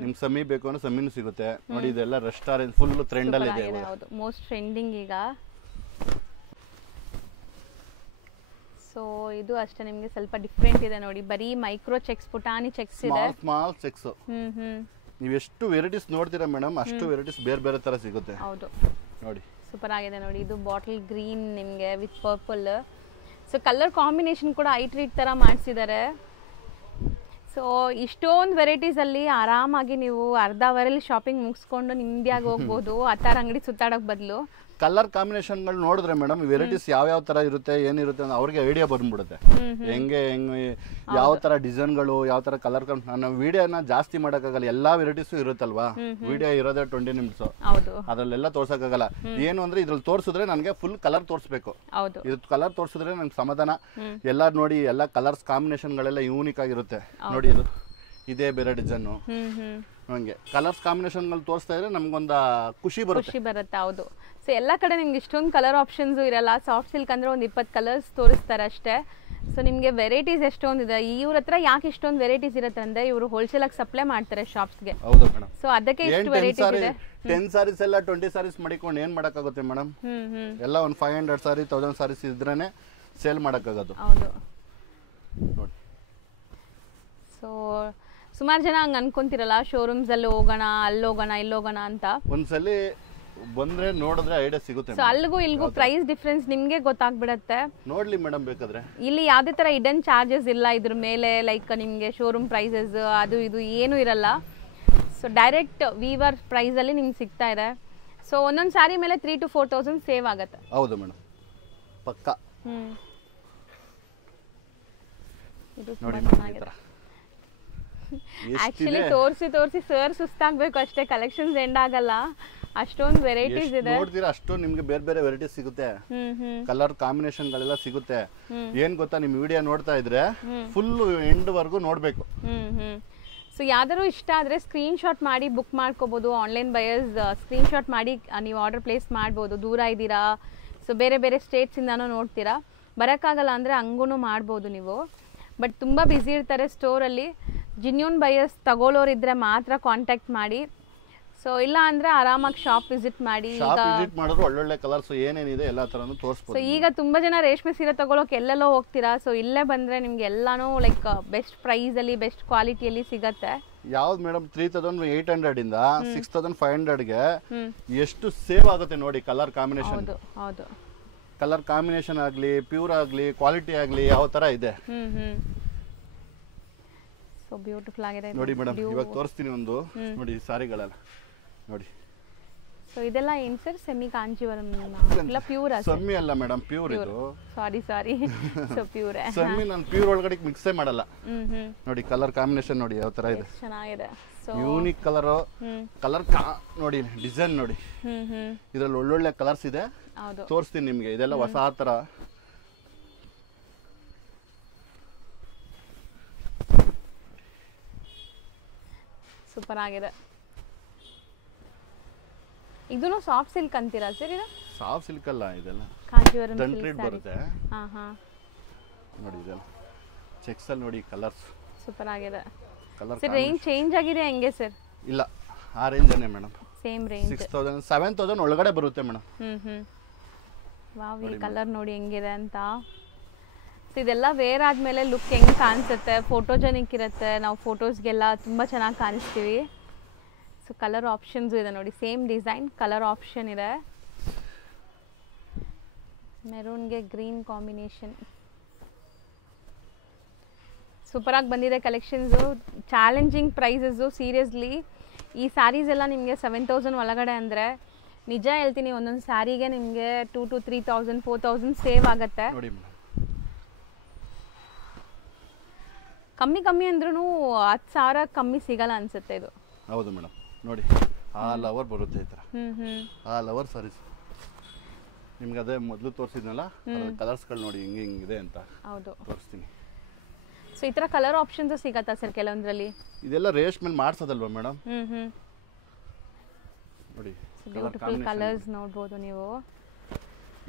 ನಿಮ್ಗೆ ಸಮಿ ಬೇಕು ಅಂದ್ರೆ ಸಮಿನೂ ಸಿಗುತ್ತೆ. ನೋಡಿ ಇದೆಲ್ಲ ರೆಸ್ಟೋರೆಂಟ್ ಫುಲ್ ಟ್ರೆಂಡ್ ಅಲ್ಲಿ ಇದೆ. ಹೌದು, ಮೋಸ್ಟ್ ಟ್ರೆಂಡಿಂಗ್ ಈಗ. ಸೊ ಇದು ಅಷ್ಟೇ ನಿಮ್ಗೆ ಸ್ವಲ್ಪ ಡಿಫ್ರೆಂಟ್ ಇದೆ ನೋಡಿ, ಬರೀ ಮೈಕ್ರೋ ಚೆಕ್ಸ್, ಪುಟಾಣಿ ಚೆಕ್ಸ್ ಇದೆ, ಸ್ಮಾಲ್ ಚೆಕ್ಸ್. ನೀವು ಎಷ್ಟು ವೆರೈಟೀಸ್ ನೋಡ್ತೀರಾ ಮೇಡಮ್ ಅಷ್ಟು ವೆರೈಟೀಸ್ ಬೇರೆ ಬೇರೆ ತರ ಸಿಗುತ್ತೆ. ಹೌದು ನೋಡಿ ಸೂಪರ್ ಆಗಿದೆ ನೋಡಿ. ಇದು ಬಾಟಲ್ ಗ್ರೀನ್ ನಿಮ್ಗೆ with purple. So colour combination ಕೂಡ ಐಟ್ರೀಟ್ ತರ ಮಾಡಿಸಿದ್ದಾರೆ. ಸೊ ಇಷ್ಟೊಂದು ವೆರೈಟೀಸ್ ಅಲ್ಲಿ ಆರಾಮಾಗಿ ನೀವು ಅರ್ಧ ಅವರಲ್ಲಿ ಶಾಪಿಂಗ್ ಮುಗಿಸ್ಕೊಂಡು ನಿಮ್ದಿಯಾಗಿ ಹೋಗ್ಬೋದು, ಆ ಥರ ಅಂಗಡಿ ಸುತ್ತಾಡೋಕ್ ಬದಲು. ಕಲರ್ ಕಾಂಬಿನೇಷನ್ಗಳು ನೋಡಿದ್ರೆ ಮೇಡಮ್ ವೆರೈಟೀಸ್ ಯಾವ ತರ ಇರುತ್ತೆ ಏನಿರುತ್ತೆ ಅಂತ ಅವ್ರಿಗೆ ಐಡಿಯಾ ಬಂದ್ಬಿಡುತ್ತೆ. ಹೆಂಗೆ ಯಾವ ತರ ಡಿಸೈನ್ಗಳು, ಯಾವ ತರ ಕಲರ್. ನಾನು ವಿಡಿಯೋನ ಜಾಸ್ತಿ ಮಾಡೋಕ್ಕಾಗಲ್ಲ, ಎಲ್ಲಾ ವೆರೈಟೀಸು ಇರುತ್ತಲ್ವಾ. ವಿಡಿಯೋ ಇರೋದೇ 20 ನಿಮಿಷ, ಅದ್ರಲ್ಲೆಲ್ಲ ತೋರ್ಸಕ್ಕಾಗಲ್ಲ. ಏನು ಅಂದ್ರೆ ಇದ್ರಲ್ಲಿ ತೋರಿಸಿದ್ರೆ ನನಗೆ ಫುಲ್ ಕಲರ್ ತೋರಿಸ್ಬೇಕು. ಇದು ಕಲರ್ ತೋರಿಸಿದ್ರೆ ನಂಗೆ ಸಮಾಧಾನ. ಎಲ್ಲ ನೋಡಿ, ಎಲ್ಲ ಕಲರ್ಸ್ ಕಾಂಬಿನೇಷನ್ಗಳೆಲ್ಲ ಯೂನಿಕ್ ಆಗಿರುತ್ತೆ ನೋಡಿ. ಇದು ಇದೇ ಬೇರೆ ಡಿಸೈನು, ಹಂಗೆ ಕಲರ್ಸ್ ಕಾಂಬಿನೇಷನ್ಗಳು ತೋರಿಸ್ತಾ ಇದ್ರೆ ನಮ್ಗೊಂದು ಖುಷಿ ಬರುತ್ತೆ. ಹೌದು. ಸೊ ಎಲ್ಲ ಕಡೆ ನಿಮ್ಗೆ ಇಷ್ಟೊಂದು ಕಲರ್ ಆಪ್ಷನ್ಸ್ ಇರಲ್ಲ. ಸಾಫ್ಟ್ ಸಿಲ್ಕ್ ಅಂದ್ರೆ ಒಂದು 20 ಕಲರ್ಸ್ ತೋರಿಸ್ತಾರೆ ಅಷ್ಟೇ. ಸೊ ನಿಮ್ಗೆ ವೆರೈಟೀಸ್ ಎಷ್ಟೊಂದಿದೆ. ಇವ್ರ ಹತ್ರ ಯಾಕೆ ಇಷ್ಟೊಂದು ವೆರೈಟೀಸ್ ಇರುತ್ತೆ ಅಂದ್ರೆ ಇವರು ಹೋಲ್ಸೇಲ್ ಆಗಿ ಸಪ್ಲೈ ಮಾಡ್ತಾರೆ ಶಾಪ್ಸ್ಗೆ. ಹೌದು ಮೇಡಮ್. ಸೊ ಅದಕ್ಕೆ ಇಷ್ಟು ವೆರೈಟೀಸ್ ಇದೆ. 10 ಸಾರೀಸ್ ಎಲ್ಲ 20 ಸಾರೀಸ್ ಮಾಡಿಕೊಂಡು ಏನ್ ಮಾಡಕ್ಕಾಗುತ್ತೆ ಮೇಡಮ್? ಎಲ್ಲ ಒಂದು 500 ಸಾರಿ 1000 ಸಾರೀಸ್ ಇದ್ರೇನೆ ಸೇಲ್ ಮಾಡಕ್ಕಾಗೋದು. ಹೌದು. ಸೊ ಸುಮಾರು ಜನ ಹಂಗ ಅನ್ಕೊಂತಿರಲ್ಲ, ಶೋರೂಮ್ಸ್ ಅಲ್ಲಿ ಹೋಗೋಣ, ಅಲ್ಲಿ ಹೋಗೋಣ, ಇಲ್ಲಿ ಹೋಗೋಣ ಅಂತ. ಒಂದ್ಸಲಿ ಬಂದ್ರೆ ನೋಡಿದ್ರೆ ಐಡಿಯಾ ಸಿಗುತ್ತೆ. ಸೊ ಅಲ್ಲಿಗೂ ಇಲ್ಗೂ ಪ್ರೈಸ್ ಡಿಫರೆನ್ಸ್ ನಿಮ್ಗೆ ಗೊತ್ತಾಗ್ಬಿಡತ್ತೆ. ನೋಡ್ಲಿ ಮೇಡಮ್ ಬೇಕಾದ್ರೆ. ಇಲ್ಲಿ ಯಾವ್ದೇ ತರ ಹಿಡನ್ ಚಾರ್ಜಸ್ ಇಲ್ಲ ಇದ್ರ ಮೇಲೆ. ಲೈಕ್ ನಿಮ್ಗೆ ಶೋರೂಮ್ ಪ್ರೈಸಸ್ ಅದು ಇದು ಏನು ಇರಲ್ಲ. ಸೊ ಡೈರೆಕ್ಟ್ ವೀವರ್ ಪ್ರೈಸ್ ಅಲ್ಲಿ ನಿಮ್ಗೆ ಸಿಗ್ತಾ ಇದೆ. ಸೊ ಒಂದೊಂದು ಸಾರಿ ಮೇಲೆ 3,000 to 4,000 ಸೇವ್ ಆಗುತ್ತೆ. ಹೌದು ಮೇಡಮ್, ಪಕ್ಕಾ. ಇದು ಚೆನ್ನಾಗಿದೆ. ಆಕ್ಚುಲಿ ತೋರಿಸಿ ಸರ್ ಸುಸ್ತಾಗ್ಬೇಕು ಅಷ್ಟೇ, ಕಲೆಕ್ಷನ್ಸ್ ಎಂಡ್ ಆಗಲ್ಲ. ಅಷ್ಟೊಂದು ವೆರೈಟೀಸ್ ಇದೆ. ನೋಡ್ತೀರಾ ಅಷ್ಟೊಂದು ನಿಮ್ಗೆ ಬೇರೆ ಬೇರೆ ವೆರೈಟೀಸ್ ಸಿಗುತ್ತೆ. ಕಲರ್ ಕಾಂಬಿನೇಷನ್ ಗಳೆಲ್ಲ ಸಿಗುತ್ತೆ. ಏನ್ ಗೊತ್ತಾ, ನಿಮ್ ವಿಡಿಯೋ ನೋಡ್ತಾ ಇದ್ರೆ ಫುಲ್ ಎಂಡ್ ವರ್ಗು ನೋಡ್ಬೇಕು. ಸೊ ಯಾವ್ದಾದ್ರು ಇಷ್ಟ ಆದ್ರೆ ಸ್ಕ್ರೀನ್ ಶಾಟ್ ಮಾಡಿ ಬುಕ್ ಮಾಡ್ಕೋಬಹುದು. ಆನ್ಲೈನ್ ಬಯರ್ಸ್ ಸ್ಕ್ರೀನ್ ಶಾಟ್ ಮಾಡಿ ನೀವು ಆರ್ಡರ್ ಪ್ಲೇಸ್ ಮಾಡ್ಬೋದು. ದೂರ ಇದ್ದೀರಾ, ಸೊ ಬೇರೆ ಬೇರೆ ಸ್ಟೇಟ್ಸ್ ಇಂದಾನು ನೋಡ್ತೀರಾ, ಬರೋಕ್ಕಾಗಲ್ಲ ಅಂದ್ರೆ ಹಂಗೂ ಮಾಡ್ಬೋದು ನೀವು. ಬಟ್ ತುಂಬ ಬ್ಯುಸಿ ಇರ್ತಾರೆ ಸ್ಟೋರಲ್ಲಿ. ಜಿನ್ಯೂನ್ ಬಯರ್ಸ್ ತಗೊಳ್ಳೋರಿದ್ರೆ ಮಾತ್ರ ಕಾಂಟ್ಯಾಕ್ಟ್ ಮಾಡಿ. ಸೊ ಇಲ್ಲ ಅಂದ್ರೆ ಆರಾಮಾಗಿ ಶಾಪ್ ವಿಸಿಟ್ ಮಾಡಿ. ವಿಸಿಟ್ ಮಾಡಿದ್ರೆ ಒಳ್ಳೊಳ್ಳೆ ಕಲರ್ಸ್ ಏನೇನಿದೆ ಎಲ್ಲ ತರನು ತೋರಿಸ್ಬೋದು. ಸೊ ಈಗ ತುಂಬಾ ಜನ ರೇಷ್ಮೆ ಸೀರೆ ತಗೊಳ್ಳೋಕೆ ಎಲ್ಲೆಲ್ಲೋ ಹೋಗ್ತೀರಾ. ಸೊ ಇಲ್ಲೇ ಬಂದ್ರೆ ನಿಮ್ಗೆ ಎಲ್ಲಾನು ಲೈಕ್ ಬೆಸ್ಟ್ ಪ್ರೈಸ್ ಅಲ್ಲಿ ಬೆಸ್ಟ್ ಕ್ವಾಲಿಟಿಯಲ್ಲಿ ಸಿಗತ್ತೆ. ಯಾವ್ದು ಮೇಡಮ್ 3,800 ಇಂದ 6,500ಗೆ ಎಷ್ಟು ಸೇವ್ ಆಗುತ್ತೆ ನೋಡಿ. ಕಲರ್ ಕಾಂಬಿನೇಷನ್, ಹೌದು, ಕಲರ್ ಕಾಂಬಿನೇಷನ್ ಆಗ್ಲಿ, ಪ್ಯೂರ್ ಆಗ್ಲಿ, ಕ್ವಾಲಿಟಿ ಆಗ್ಲಿ, ಯಾವ ತರ ಇದೆ. ಸೊ ಬ್ಯೂಟಿಫುಲ್ ಆಗಿದೆ ನೋಡಿ ಮೇಡಮ್. ಇವಾಗ ತೋರಿಸ್ತೀನಿ ಒಂದು ನೋಡಿ ಸಾರಿಗಳೆಲ್ಲ ನೋಡಿ. ಸೊ ಇದೆಲ್ಲ ಏನ್ ಸರ್? ಸೆಮಿ ಕಾಂಜೀವರಂ ಇಲ್ಲ ಪ್ಯೂರ್? ಸೆಮಿ ಅಲ್ಲ ಮೇಡಮ್, ಪ್ಯೂರ್ ಇದು. ಸಾರಿ. ಸೊ ಪ್ಯೂರ್ ಸೆಮಿ ನಾನು ಪ್ಯೂರ್ ಒಳಗಡೆ ಮಿಕ್ಸೇ ಮಾಡಲ್ಲ. ನೋಡಿ ಕಲರ್ ಕಾಂಬಿನೇಷನ್ ನೋಡಿ ಯಾವ ತರ ಇದೆ, ಚೆನ್ನಾಗಿದೆ. ಯೂನಿಕ್ ಕಲರ್ ನೋಡಿ, ಡಿಸೈನ್ ನೋಡಿ. ಇದ್ರಲ್ಲಿ ಒಳ್ಳೊಳ್ಳೆ ಕಲರ್ಸ್ ಇದೆ, ತೋರಿಸ್ತೀನಿ ನಿಮ್ಗೆ. ಇದೆಲ್ಲ ಹೊಸ ತರ ಸೂಪರ್ ಆಗಿದೆ. ಇದೂ ಸಾಫ್ಟ್ ಸಿಲ್ಕ್ ಅಂತೀರಾ ಸರ್? ಇದು ಸಾಫ್ಟ್ ಸಿಲ್ಕ್ ಅಲ್ಲ, ಇದೆಲ್ಲ ಕಾಂಜೀವರಂ ದಂಟ್ರಿಡ್ ಬರುತ್ತೆ. ಹಾ ಹಾ ನೋಡಿ ಇದೆಲ್ಲ ಚೆಕ್ಸ್ ಅಲ್ಲಿ ನೋಡಿ ಕಲರ್ಸ್ ಸೂಪರ್ ಆಗಿದೆ. ಕಲರ್ ಸರ್ ರೇಂಜ್ ಚೇಂಜ್ ಆಗಿದೆ ಹೆಂಗೆ ಸರ್? ಇಲ್ಲ, ಆ ರೇಂಜ್ ಅನ್ನೇ ಮೇಡಮ್. ಸೇಮ್ ರೇಂಜ್ 6000 7000 ಒಳಗಡೆ ಬರುತ್ತೆ ಮೇಡಮ್. ವಾವ್, ಈ ಕಲರ್ ನೋಡಿ ಹೆಂಗಿದೆ ಅಂತ. ಸೊ ಇದೆಲ್ಲ ವೇರ್ ಆದಮೇಲೆ ಲುಕ್ ಹೆಂಗೆ ಕಾಣಿಸುತ್ತೆ, ಫೋಟೋಜೆನಿಕ್ ಇರುತ್ತೆ, ನಾವು ಫೋಟೋಸ್ಗೆಲ್ಲ ತುಂಬ ಚೆನ್ನಾಗಿ ಕಾಣಿಸ್ತೀವಿ. ಸೊ ಕಲರ್ ಆಪ್ಷನ್ಸು ಇದೆ ನೋಡಿ, ಸೇಮ್ ಡಿಸೈನ್ ಕಲರ್ ಆಪ್ಷನ್ ಇದೆ. ಮೆರೂನ್ಗೆ ಗ್ರೀನ್ ಕಾಂಬಿನೇಷನ್ ಸೂಪರಾಗಿ ಬಂದಿದೆ ಕಲೆಕ್ಷನ್ಸು. Challenging prices. ಸೀರಿಯಸ್ಲಿ ಈ ಸ್ಯಾರೀಸ್ ಎಲ್ಲ ನಿಮಗೆ 7000 ಒಳಗಡೆ ಅಂದರೆ ನಿಜ ಹೇಳ್ತೀನಿ, ಒಂದೊಂದು ಸ್ಯಾರಿಗೆ ನಿಮಗೆ 2,000 to 3,000 4,000 ಸೇವ್ ಆಗುತ್ತೆ. ನೋಡಿ ಮೇಡಮ್, ಕಮ್ಮಿ ಅಂದ್ರೂ 10,000 ಕಮ್ಮಿ ಸಿಗಲ್ಲ ಅನ್ಸುತ್ತೆ ಇದು. ಹೌದು ಮೇಡಮ್. ನೋಡಿ ಆಲ್ ಓವರ್ ಬರುತ್ತೆ ಈ ಥರ, ಆಲ್ ಓವರ್ ಸಾರೀಸ್. ನಿಮ್ಗೆ ಅದೇ ಮೊದಲು ತೋರಿಸಿದ್ನಲ್ಲ ಕಲರ್ಸ್ಗಳು ನೋಡಿ ಹಿಂಗಿದೆ ಅಂತ. ಹೌದು, ತೋರಿಸ್ತೀನಿ. ಸೊ ಈ ಥರ ಕಲರ್ ಆಪ್ಷನ್ಸ್ ಸಿಗತ್ತಾ ಸರ್ ಕೆಲವೊಂದರಲ್ಲಿ? ಇದೆಲ್ಲ ರೇಷ್ ಮೇಲೆ ಮಾಡ್ಸೋದಲ್ವಾ ಮೇಡಮ್? ನೋಡಿ ಬ್ಯೂಟಿಫುಲ್ ಕಲರ್ಸ್ ನೋಡ್ಬೋದು ನೀವು.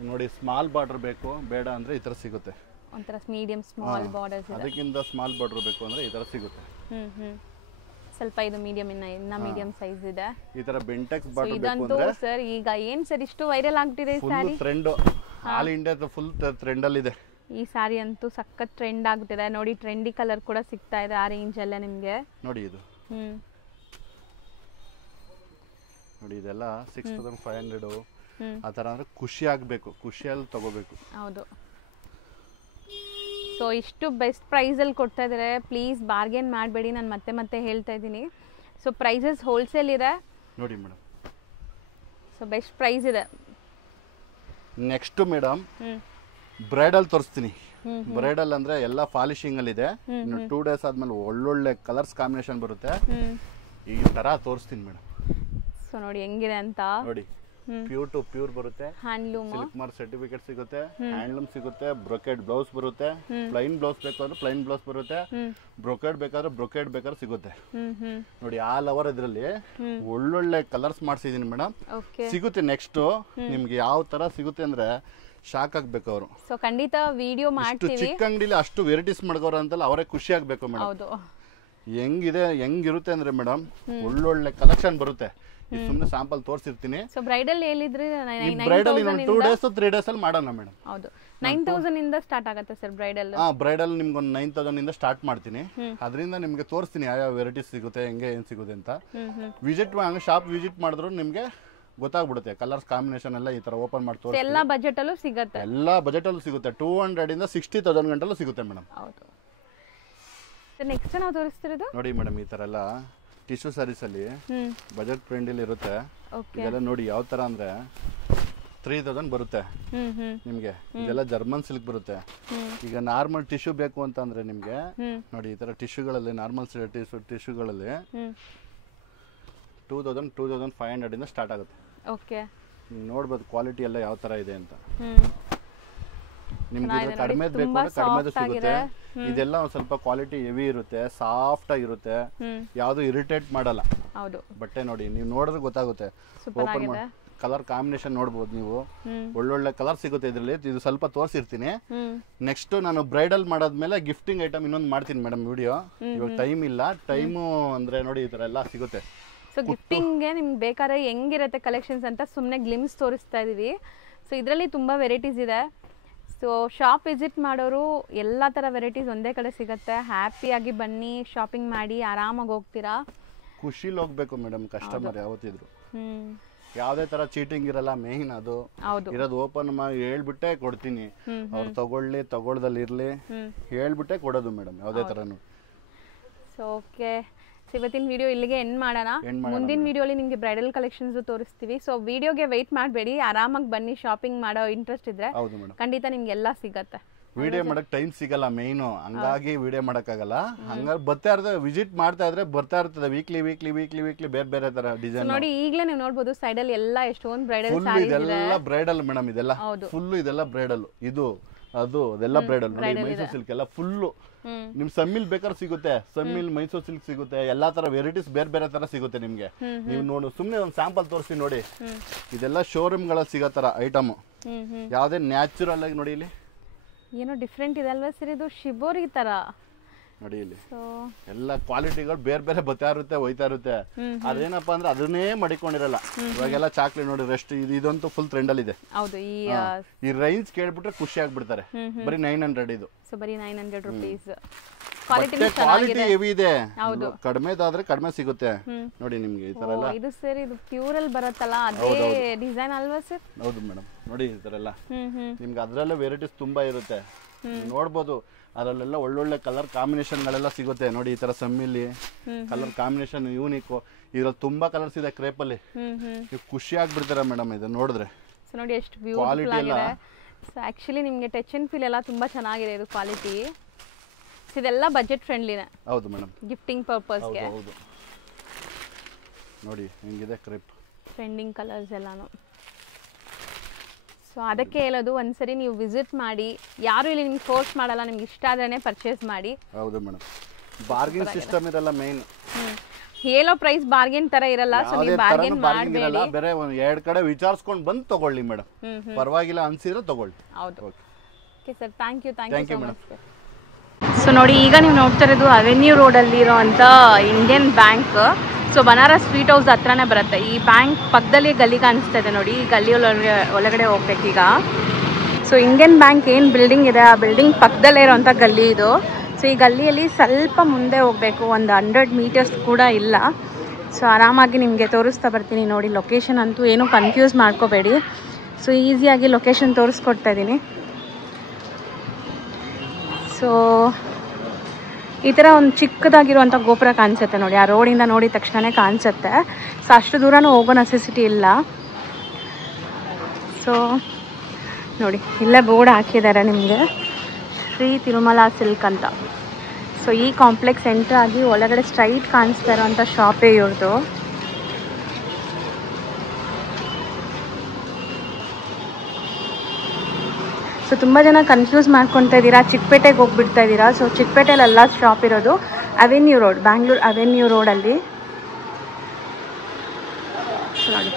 ನೋಡಿ ಸ್ಮಾಲ್ ಬಾರ್ಡರ್ ಬೇಕು ಬೇಡ ಅಂದ್ರೆ ಈ ತರ ಸಿಗುತ್ತೆ. ಒಂಥರ ಮೀಡಿಯಂ ಸ್ಮಾಲ್ ಬಾರ್ಡರ್ಸ್ ಇದೆ. ಅದಕ್ಕಿಂತ ಸ್ಮಾಲ್ ಬಾರ್ಡರ್ ಬೇಕು ಅಂದ್ರೆ ಈ ತರ ಸಿಗುತ್ತೆ. ಸ್ವಲ್ಪ ಇದು ಮೀಡಿಯಂ ಇನ್ನ ಮೀಡಿಯಂ ಸೈಜ್ ಇದೆ. ಈ ತರ ಬೆಂಟೆಕ್ಸ್ ಬಾರ್ಡರ್ ಬೇಕು ಇದಂತೂ ಅಂದ್ರೆ ಸರ್ ಈಗ ಏನ್ ಸರ್ ಇಷ್ಟು ವೈರಲ್ ಆಗ್ತಿದೆ ಈ sari? Full trend, all India full trend ಅಲ್ಲಿ ಇದೆ ಈ ಸ್ಯಾರಿ ಅಂತೂ. ಸಖತ್ ಟ್ರೆಂಡ್ ಆಗ್ತಿದೆ ನೋಡಿ. ಟ್ರೆಂಡಿ ಕಲರ್ ಕೂಡ ಸಿಗ್ತಾ ಇದೆ ಆ ರೇಂಜ್ ಅಲ್ಲೇ ನಿಮಗೆ. ನೋಡಿ ಇದು ನೋಡಿ ಇದೆಲ್ಲ 6500 ಆ ತರ ಅಂದ್ರೆ ಖುಷಿ ಆಗ್ಬೇಕು, ಖುಷಿಯಲ್ಲಿ ತಗೋಬೇಕು. ಹೌದು. ಸೊ ಇಷ್ಟು ಬೆಸ್ಟ್ ಪ್ರೈಸಲ್ಲಿ ಕೊಡ್ತಾ ಇದ್ದಾರೆ. ಪ್ಲೀಸ್ ಬಾರ್ಗೇನ್ ಮಾಡಬೇಡಿ, ನಾನು ಮತ್ತೆ ಹೇಳ್ತಾ ಇದ್ದೀನಿ. ಸೊ ಪ್ರೈಸಸ್ ಹೋಲ್ಸೇಲ್ ಇದೆ ನೋಡಿ ಮೇಡಮ್. ಸೊ ಬೆಸ್ಟ್ ಪ್ರೈಸ್ ಇದೆ. ನೆಕ್ಸ್ಟ್ ಮೇಡಮ್ ಬ್ರೈಡಲ್ ತೋರಿಸ್ತೀನಿ. ಬ್ರೈಡಲ್ ಅಂದ್ರೆ ಎಲ್ಲ ಪಾಲಿಶಿಂಗ್ ಅಲ್ಲಿ ಇದೆ. ಇನ್ನು 2 days ಆದ್ಮೇಲೆ ಒಳ್ಳೊಳ್ಳೆ ಕಲರ್ಸ್ ಕಾಂಬಿನೇಷನ್ ಬರುತ್ತೆ. ಈ ತರ ತೋರಿಸ್ತೀನಿ ಮೇಡಮ್. ಸೊ ನೋಡಿ ಹೆಂಗಿದೆ ಅಂತ. ನೋಡಿ ಪ್ಯೂರ್ ಟು ಪ್ಯೂರ್ ಬರುತ್ತೆ. ಹ್ಯಾಂಡ್ಲೂಮ್ ಸಿಲ್ಕ್ ಮಾರ್ಕ್ ಸರ್ಟಿಫಿಕೇಟ್ ಸಿಗುತ್ತೆ, ಹ್ಯಾಂಡ್ಲೂಮ್ ಸಿಗುತ್ತೆ, ಬ್ರೊಕೆಡ್ ಬ್ಲೌಸ್ ಬರುತ್ತೆ. ಪ್ಲೈನ್ ಬ್ಲೌಸ್ ಬೇಕಾದ್ರೆ ಪ್ಲೈನ್ ಬ್ಲೌಸ್ ಬರುತ್ತೆ, ಬ್ರೊಕೆಡ್ ಬೇಕಾದ್ರೆ ಸಿಗುತ್ತೆ. ನೋಡಿ ಆಲ್ ಓವರ್ ಇದ್ರಲ್ಲಿ ಒಳ್ಳೊಳ್ಳೆ ಕಲರ್ಸ್ ಮಾಡ್ಸಿದೀನಿ ಮೇಡಮ್. ಸಿಗುತ್ತೆ ನೆಕ್ಸ್ಟ್ ನಿಮ್ಗೆ ಯಾವ ತರ ಸಿಗುತ್ತೆ ಅಂದ್ರೆ ಶಾಕ್ ಆಗ್ಬೇಕು ಅವರು. ಸೊ ಖಂಡಿತ ವಿಡಿಯೋ ಮಾಡ್ತೀವಿ. ಚಿಕ್ಕ ಅಂಗಡಿಲಿ ಅಷ್ಟು ವೆರೈಟೀಸ್ ಮಾಡ್ಕೋರ ಅಂತಲ್ಲ, ಅವರೇ ಖುಷಿ ಆಗ್ಬೇಕು ಮೇಡಮ್. ಹೆಂಗಿರುತ್ತೆ ಅಂದ್ರೆ ಮೇಡಮ್ ಒಳ್ಳೊಳ್ಳೆ ಕಲೆಕ್ಷನ್ ಬರುತ್ತೆ. ಸುಮ್ಮನೆ ಸ್ಯಾಂಪಲ್ ತೋರಿಸಿರ್ತೀನಿ. ಸೊ ಬ್ರೈಡಲ್ ಹೇಳಿದ್ರಿ ಬ್ರೈಡಲ್ 2 days 3 days ಅಲ್ಲಿ ಮಾಡೋಣ ಮೇಡಮ್. ಹೌದು, 9,000 ಇಂದ ಸ್ಟಾರ್ಟ್ ಆಗುತ್ತೆ ಸರ್ ಬ್ರೈಡಲ್. ಬ್ರೈಡಲ್ ನಿಮ್ಗೆ ಒಂದು 9,000 ಇಂದ ಸ್ಟಾರ್ಟ್ ಮಾಡ್ತೀನಿ. ಅದರಿಂದ ನಿಮ್ಗೆ ತೋರಿಸ್ತೀನಿ ಯಾವ ವೆರೈಟೀಸ್ ಸಿಗುತ್ತೆ, ಹೆಂಗೆ ಏನ್ ಸಿಗುತ್ತೆ ಅಂತ. ವಿಸಿಟ್ ಶಾಪ್ ವಿಸಿಟ್ ಮಾಡಿದ್ರು ನಿಮ್ಗೆ ಗೊತ್ತಾಗ್ಬಿಡುತ್ತೆ. ಕಲರ್ಸ್ ಕಾಂಬಿನೇಷನ್ ಎಲ್ಲ ಈ ತರ ಓಪನ್ ಮಾಡಿ ತೋರಿಸ್ತೀನಿ. ಎಲ್ಲ ಬಜೆಟ್ ಅಲ್ಲೂ ಸಿಗುತ್ತೆ. ಎಲ್ಲ ಬಜೆಟ್ ಅಲ್ಲೂ ಸಿಗುತ್ತೆ. 200 ಇಂದ 60,000 ಗಂಟಲ್ಲೂ ಸಿಗುತ್ತೆ ಮೇಡಮ್. ಹೌದು. ನೆಕ್ಸ್ಟ್ ನಾವು ತೋರಿಸ್ತಿರೋದು ನೋಡಿ ಮೇಡಮ್, ಈ ತರ ಎಲ್ಲ ಟಿಶ್ಯೂ ಸ್ಯಾರೀಸ್ ಅಲ್ಲಿ ಬಜೆಟ್ ಫ್ರೆಂಡ್ಲಿ ಇರುತ್ತೆ. ಇದೆಲ್ಲ ನೋಡಿ ಯಾವ ತರ ಅಂದ್ರೆ 3,000 ಬರುತ್ತೆ ನಿಮ್ಗೆ. ಇದೆಲ್ಲ ಜರ್ಮನ್ ಸಿಲ್ಕ್ ಬರುತ್ತೆ. ಈಗ ನಾರ್ಮಲ್ ಟಿಶ್ಯೂ ಬೇಕು ಅಂತಂದ್ರೆ ನಿಮ್ಗೆ ನೋಡಿ ಈ ತರ ಟಿಶ್ಯೂಗಳಲ್ಲಿ ನಾರ್ಮಲ್ ಟಿಶ್ಯೂಗಳಲ್ಲಿ 2,500 ಇಂದ ಸ್ಟಾರ್ಟ್ ಆಗುತ್ತೆ. ಓಕೆ, ನೋಡ್ಬೋದು ಕ್ವಾಲಿಟಿ ಎಲ್ಲ ಯಾವ ತರ ಇದೆ ಅಂತ. ನಿಮ್ಗೆ ಕಡಿಮೆದು ಬೇಕು ಅಂದ್ರೆ ಕಡಿಮೆದು ಸಿಗುತ್ತೆ. ಇದೆಲ್ಲ ಒಂದ್ ಸ್ವಲ್ಪ ಕ್ವಾಲಿಟಿ ಹೆವಿ ಇರುತ್ತೆ, ಸಾಫ್ಟ್ ಆಗಿರುತ್ತೆ, ಯಾವ್ದು ಇರಿಟೇಟ್ ಮಾಡಲ್ಲ. ಹೌದು, ಬಟ್ಟೆ ನೋಡಿ ನೀವು ನೋಡಿದ್ರೆ ಗೊತ್ತಾಗುತ್ತೆ. ಓಪನ್ ಮಾಡಿ ಕಲರ್ ಕಾಂಬಿನೇಷನ್ ನೋಡ್ಬೋದು ನೀವು. ಒಳ್ಳೊಳ್ಳೆ ಕಲರ್ ಸಿಗುತ್ತೆ ಇದ್ರಲ್ಲಿ. ಇದು ಸ್ವಲ್ಪ ತೋರಿಸಿರ್ತೀನಿ. ನೆಕ್ಸ್ಟ್ ನಾನು ಬ್ರೈಡಲ್ ಮಾಡಾದ್ಮೇಲೆ ಗಿಫ್ಟಿಂಗ್ ಐಟಮ್ ಇನ್ನೊಂದು ಮಾಡ್ತೀನಿ ಮೇಡಮ್ ವಿಡಿಯೋ. ಇವಾಗ ಟೈಮ್ ಇಲ್ಲ. ಟೈಮು ಅಂದ್ರೆ ನೋಡಿ ಈ ತರ ಎಲ್ಲ ಸಿಗುತ್ತೆ. ಸೊ ಗಿಫ್ಟಿಂಗ್ಗೆ ನಿಮ್ಗೆ ಬೇಕಾದ್ರೆ ಹೆಂಗಿರುತ್ತೆ ಕಲೆಕ್ಷನ್ಸ್ ಅಂತ ಸುಮ್ಮನೆ ಗ್ಲಿಮ್ಸ್ ತೋರಿಸ್ತಾ ಇದೀವಿ. ಸೊ ಇದರಲ್ಲಿ ತುಂಬ ವೆರೈಟೀಸ್ ಇದೆ. ಸೊ ಶಾಪ್ ವಿಸಿಟ್ ಮಾಡೋರು ಎಲ್ಲ ಥರ ವೆರೈಟೀಸ್ ಒಂದೇ ಕಡೆ ಸಿಗುತ್ತೆ. ಹ್ಯಾಪಿಯಾಗಿ ಬನ್ನಿ, ಶಾಪಿಂಗ್ ಮಾಡಿ ಆರಾಮಾಗಿ ಹೋಗ್ತೀರಾ. ಖುಷಿಲಿ ಹೋಗ್ಬೇಕು ಮೇಡಮ್ ಕಸ್ಟಮರ್ ಯಾವತ್ತಿದ್ರು. ಯಾವುದೇ ತರ ಚೀಟಿಂಗ್ ಇರಲ್ಲ. ಮೇನ್ ಅದು ಇರೋದು ಓಪನ್ ಮಾಡಿ ಹೇಳ್ಬಿಟ್ಟೆ ಕೊಡ್ತೀನಿ. ಅವ್ರು ತಗೊಳ್ಳಿ ತಗೊಳ್ದಲ್ಲಿ ಇರ್ಲಿ ಹೇಳ್ಬಿಟ್ಟೆ ಕೊಡೋದು ಮೇಡಮ್ ಯಾವುದೇ ತರನು. ಸೊ ಓಕೆ, ಇವತ್ತಿನ ವಿಡಿಯೋ ಇಲ್ಲಿಗೆ ಎಂಡ್ ಮಾಡೋಣ. ಮುಂದಿನ ವಿಡಿಯೋಲಿ ನಿಮಗೆ ಬ್ರೈಡಲ್ ಕಲೆಕ್ಷನ್ಸ್ ತೋರಿಸ್ತೀವಿ. ಸೊ ವಿಡಿಯೋಗೆ ವೆಯ್ಟ್ ಮಾಡಬೇಡಿ, ಆರಾಮಾಗಿ ಬನ್ನಿ. ಶಾಪಿಂಗ್ ಮಾಡೋ ಇಂಟ್ರೆಸ್ಟ್ ಇದ್ರೆ ಖಂಡಿತ ನಿಮ್ಗೆ ಎಲ್ಲ ಸಿಗತ್ತೆ. ವಿಡಿಯೋ ಮಾಡಕ್ ಟೈಮ್ ಸಿಗಲ್ಲ ಮೇನು, ಹಂಗಾಗಿ ವಿಡಿಯೋ ಮಾಡಕ್ಕಾಗಲ್ಲ. ಹಂಗಾಗಿ ಬರ್ತಾ ಇರ್ತದೆ, ವಿಸಿಟ್ ಮಾಡ್ತಾ ಇದ್ರೆ ಬರ್ತಾ ಇರ್ತದೆ. ವೀಕ್ಲಿ ಬೇರೆ ತರ ಡಿಸೈನ್ ನೋಡಿ. ಈಗಲೇ ನೀವು ನೋಡಬಹುದು ಸೈಡ್ ಅಲ್ಲಿ ಎಲ್ಲ ಎಷ್ಟೊಂದು ಬ್ರೈಡಲ್ ಇದೆಲ್ಲ ಬ್ರೈಡಲ್ ಮೇಡಮ್. ಇದೆಲ್ಲ ಫುಲ್ ಇದೆಲ್ಲ ಬ್ರೈಡಲ್. ಇದು ಅದು ಅದೆಲ್ಲ ಬ್ರೈಡಲ್ ನೋಡಿ. ಮೈಸೂರು ಸಿಲ್ಕ್ ಎಲ್ಲ ಫುಲ್ ನಿಮ್ ಸಮ್ಮಿಲ್ ಬೇಕಾದ್ರೆ ಸಿಗುತ್ತೆ, ಸಮ್ಮಿಲ್ ಮೈಸೂರು ಸಿಲ್ಕ್ ಸಿಗುತ್ತೆ, ಎಲ್ಲಾ ತರ ವೆರೈಟೀಸ್ ಬೇರೆ ಬೇರೆ ತರ ಸಿಗುತ್ತೆ ನಿಮ್ಗೆ. ನೀವು ನೋಡು, ಸುಮ್ನೆ ಒಂದ್ ಸ್ಯಾಂಪಲ್ ತೋರಿಸಿ ನೋಡಿ, ಇದೆಲ್ಲ ಶೋರೂಮ್ ಗಳಲ್ಲಿ ಸಿಗೋ ತರ ಐಟಮ್, ಯಾವ್ದೇ ನ್ಯಾಚುರಲ್ ಆಗಿ ನೋಡಿ ಇಲ್ಲಿ ಏನೋ ಡಿಫ್ರೆಂಟ್ ಇದೆ ಅಲ್ವಾ ಸರ್, ಇದು ಶಿಬೋರಿ ತರ ನೋಡಿ ಇಲ್ಲಿ ಎಲ್ಲ ಕ್ವಾಲಿಟಿಗಳು ಬೇರೆ ಬೇರೆ ಬರ್ತಾ ಇರುತ್ತೆ, ಹೋಯ್ತಾ ಇರುತ್ತೆ. ಅದೇನಪ್ಪಾ ಅಂದ್ರೆ ಅದನ್ನೇ ಮಡಿಕೊಂಡಿರಲ್ಲ. ಇವಾಗೆಲ್ಲ ಚಾಕ್ಲೇಟ್ ನೋಡಿ, ರೆಸ್ಟ್ ಇದಂತೂ ಫುಲ್ ಟ್ರೆಂಡ್ ಅಲ್ಲಿ ಇದೆ. ಈ ರೇಂಜ್ ಕೇಳ್ಬಿಟ್ರೆ ಖುಷಿ ಆಗ್ಬಿಡ್ತಾರೆ. ಬರೀ 900 ಇದು, ಬರೀ 900 ರೂಪೀಸ್. ಕ್ವಾಲಿಟಿ ಹೆವಿ ಇದೆ, ಕಡಿಮೆದಾದ್ರೆ ಕಡಿಮೆ ಸಿಗುತ್ತೆ ನೋಡಿ ನಿಮ್ಗೆ. ಈ ತರ ಎಲ್ಲ ಇದು ಸರ್, ಇದು ಪ್ಯೂರ್ ಅಲ್ಲಿ ಬರುತ್ತಲ್ಲ ಅದೇ ಡಿಸೈನ್ ಅಲ್ವಾ ಸರ್? ಹೌದು ಮೇಡಮ್, ನೋಡಿ ಈ ತರ ಎಲ್ಲ ನಿಮ್ಗೆ ಅದ್ರಲ್ಲೇ ವೆರೈಟೀಸ್ ತುಂಬಾ ಇರುತ್ತೆ, ನೋಡ್ಬೋದು. ಅದರಲ್ಲೆಲ್ಲ ಒಳ್ಳೊಳ್ಳೆ ಕಲರ್ ಕಾಂಬಿನೇಷನ್ ಗಳೆಲ್ಲ ಸಿಗುತ್ತೆ ನೋಡಿ. ಈ ತರ ಸಮ್ಮಿಲಿ ಕಲರ್ ಕಾಂಬಿನೇಷನ್ ಯೂನಿಕ್, ಇದ್ರಲ್ಲಿ ತುಂಬಾ ಕಲರ್ಸ್ ಇದೆ ಕ್ರೇಪ್ ಅಲ್ಲಿ. ನೀವು ಖುಷಿ ಆಗ್ಬಿಡ್ತೀರಾ ಮೇಡಮ್ ಇದು ನೋಡಿದ್ರೆ. ನೋಡಿ ಎಷ್ಟು ಬ್ಯೂಟಿಫುಲ್ ಆಗಿದೆ. ಆಕ್ಚುಲಿ ನಿಮ್ಗೆ ಟಚ್ ಅಂಡ್ ಫೀಲ್ ಎಲ್ಲ ತುಂಬಾ ಚೆನ್ನಾಗಿದೆ ಇದು ಕ್ವಾಲಿಟಿ. ಇದೆಲ್ಲ ಬಜೆಟ್ ಫ್ರೆಂಡ್ಲಿನೇ. ಹೌದು ಮೇಡಮ್, ಗಿಫ್ಟಿಂಗ್ ಪರ್ಪಸ್ ಗೆ. ಹೌದು ನೋಡಿ ಹೆಂಗಿದೆ ಕ್ರೇಪ್, ಟ್ರೆಂಡಿಂಗ್ ಕಲರ್ಸ್ ಎಲ್ಲಾನು. ಸೊ ಅದಕ್ಕೆ ಹೇಳೋದು, ಒಂದ್ಸರಿ ನೀವು ವಿಸಿಟ್ ಮಾಡಿ, ಯಾರು ಇಲ್ಲಿ ನಿಮ್ಗೆ ಫೋರ್ಸ್ ಮಾಡಲ್ಲ, ನಿಮ್ಗೆ ಇಷ್ಟ ಆದ್ರೇನೆ ಪರ್ಚೇಸ್ ಮಾಡಿ. ಹೌದು ಮೇಡಮ್, ಬಾರ್ಗೇನ್ ಸಿಸ್ಟಮ್ ಇರಲ್ಲ ಮೇನ್. ಹೇಳೋ ಪ್ರೈಸ್ ಬಾರ್ಗೇನ್ ತರ ಇರಲ್ಲ. ಸೊ ನೀವು ಬಾರ್ಗೇನ್ ಮಾಡಬೇಡಿ, ಬೇರೆ ಒಂದು ಎರಡು ಕಡೆ ವಿಚಾರಿಸ್ಕೊಂಡು ಬಂದು ತಗೊಳ್ಳಿ ಮೇಡಮ್, ಪರವಾಗಿಲ್ಲ ಅನ್ಸಿದ್ರೆ ತಗೊಳ್ಳಿ. ಹೌದು. Okay sir, thank you so much. So ನೋಡಿ, ಈಗ ನೀವು ನೋಡ್ತಾ ಇರೋದು ಅವೆನ್ಯೂ ರೋಡಲ್ಲಿ ಇರೋವಂಥ Indian bank. So Banaras sweet house ಹತ್ರನೇ ಬರುತ್ತೆ. ಈ ಬ್ಯಾಂಕ್ ಪಕ್ಕದಲ್ಲಿ ಗಲ್ಲಿ ಕಾಣಿಸ್ತಾ ಇದೆ ನೋಡಿ, ಈ ಗಲ್ಲಿ ಒಳಗಡೆ ಹೋಗ್ಬೇಕೀಗ. ಸೊ ಇಂಡಿಯನ್ ಬ್ಯಾಂಕ್ ಏನು ಬಿಲ್ಡಿಂಗ್ ಇದೆ, ಆ ಬಿಲ್ಡಿಂಗ್ ಪಕ್ಕದಲ್ಲೇ ಇರೋವಂಥ ಗಲ್ಲಿ ಇದು. ಸೊ ಈ ಗಲ್ಲಿಯಲ್ಲಿ ಸ್ವಲ್ಪ ಮುಂದೆ ಹೋಗಬೇಕು, ಒಂದು 100 ಮೀಟರ್ಸ್ ಕೂಡ ಇಲ್ಲ. ಸೊ ಆರಾಮಾಗಿ ನಿಮಗೆ ತೋರಿಸ್ತಾ ಬರ್ತೀನಿ ನೋಡಿ. ಲೊಕೇಶನ್ ಅಂತೂ ಏನೂ ಕನ್ಫ್ಯೂಸ್ ಮಾಡ್ಕೋಬೇಡಿ. ಸೊ ಈಸಿಯಾಗಿ ಲೊಕೇಶನ್ ತೋರಿಸ್ಕೊಡ್ತಾ ಇದ್ದೀನಿ. ಸೊ ಈ ಥರ ಒಂದು ಚಿಕ್ಕದಾಗಿರುವಂಥ ಗೋಪುರ ಕಾಣಿಸುತ್ತೆ ನೋಡಿ, ಆ ರೋಡಿಂದ ನೋಡಿದ ತಕ್ಷಣವೇ ಕಾಣಿಸುತ್ತೆ. ಸೊ ಅಷ್ಟು ದೂರನೂ ಹೋಗೋ ನೆಸೆಸಿಟಿ ಇಲ್ಲ. ಸೊ ನೋಡಿ, ಇಲ್ಲೇ ಬೋರ್ಡ್ ಹಾಕಿದ್ದಾರೆ ನಿಮಗೆ, ಶ್ರೀ ತಿರುಮಲ ಸಿಲ್ಕ್ ಅಂತ. ಸೊ ಈ ಕಾಂಪ್ಲೆಕ್ಸ್ ಎಂಟ್ರ್ ಆಗಿ ಒಳಗಡೆ ಸ್ಟ್ರೈಟ್ ಕಾಣಿಸ್ತಾ ಇರೋವಂಥ ಶಾಪೇ ಇವ್ರದ್ದು. ಸೊ ತುಂಬ ಜನ ಕನ್ಫ್ಯೂಸ್ ಮಾಡ್ಕೊತಾ ಇದ್ದೀರಾ, ಚಿಕ್ಕಪೇಟೆಗೆ ಹೋಗ್ಬಿಡ್ತಾ ಇದ್ದೀರಾ. ಸೊ ಚಿಕ್ಕಪೇಟೆಲೆಲ್ಲ ಶಾಪ್ ಇರೋದು ಅವೆನ್ಯೂ ರೋಡ್, ಬ್ಯಾಂಗ್ಳೂರ್ ಅವೆನ್ಯೂ ರೋಡಲ್ಲಿ. ನೋಡಿ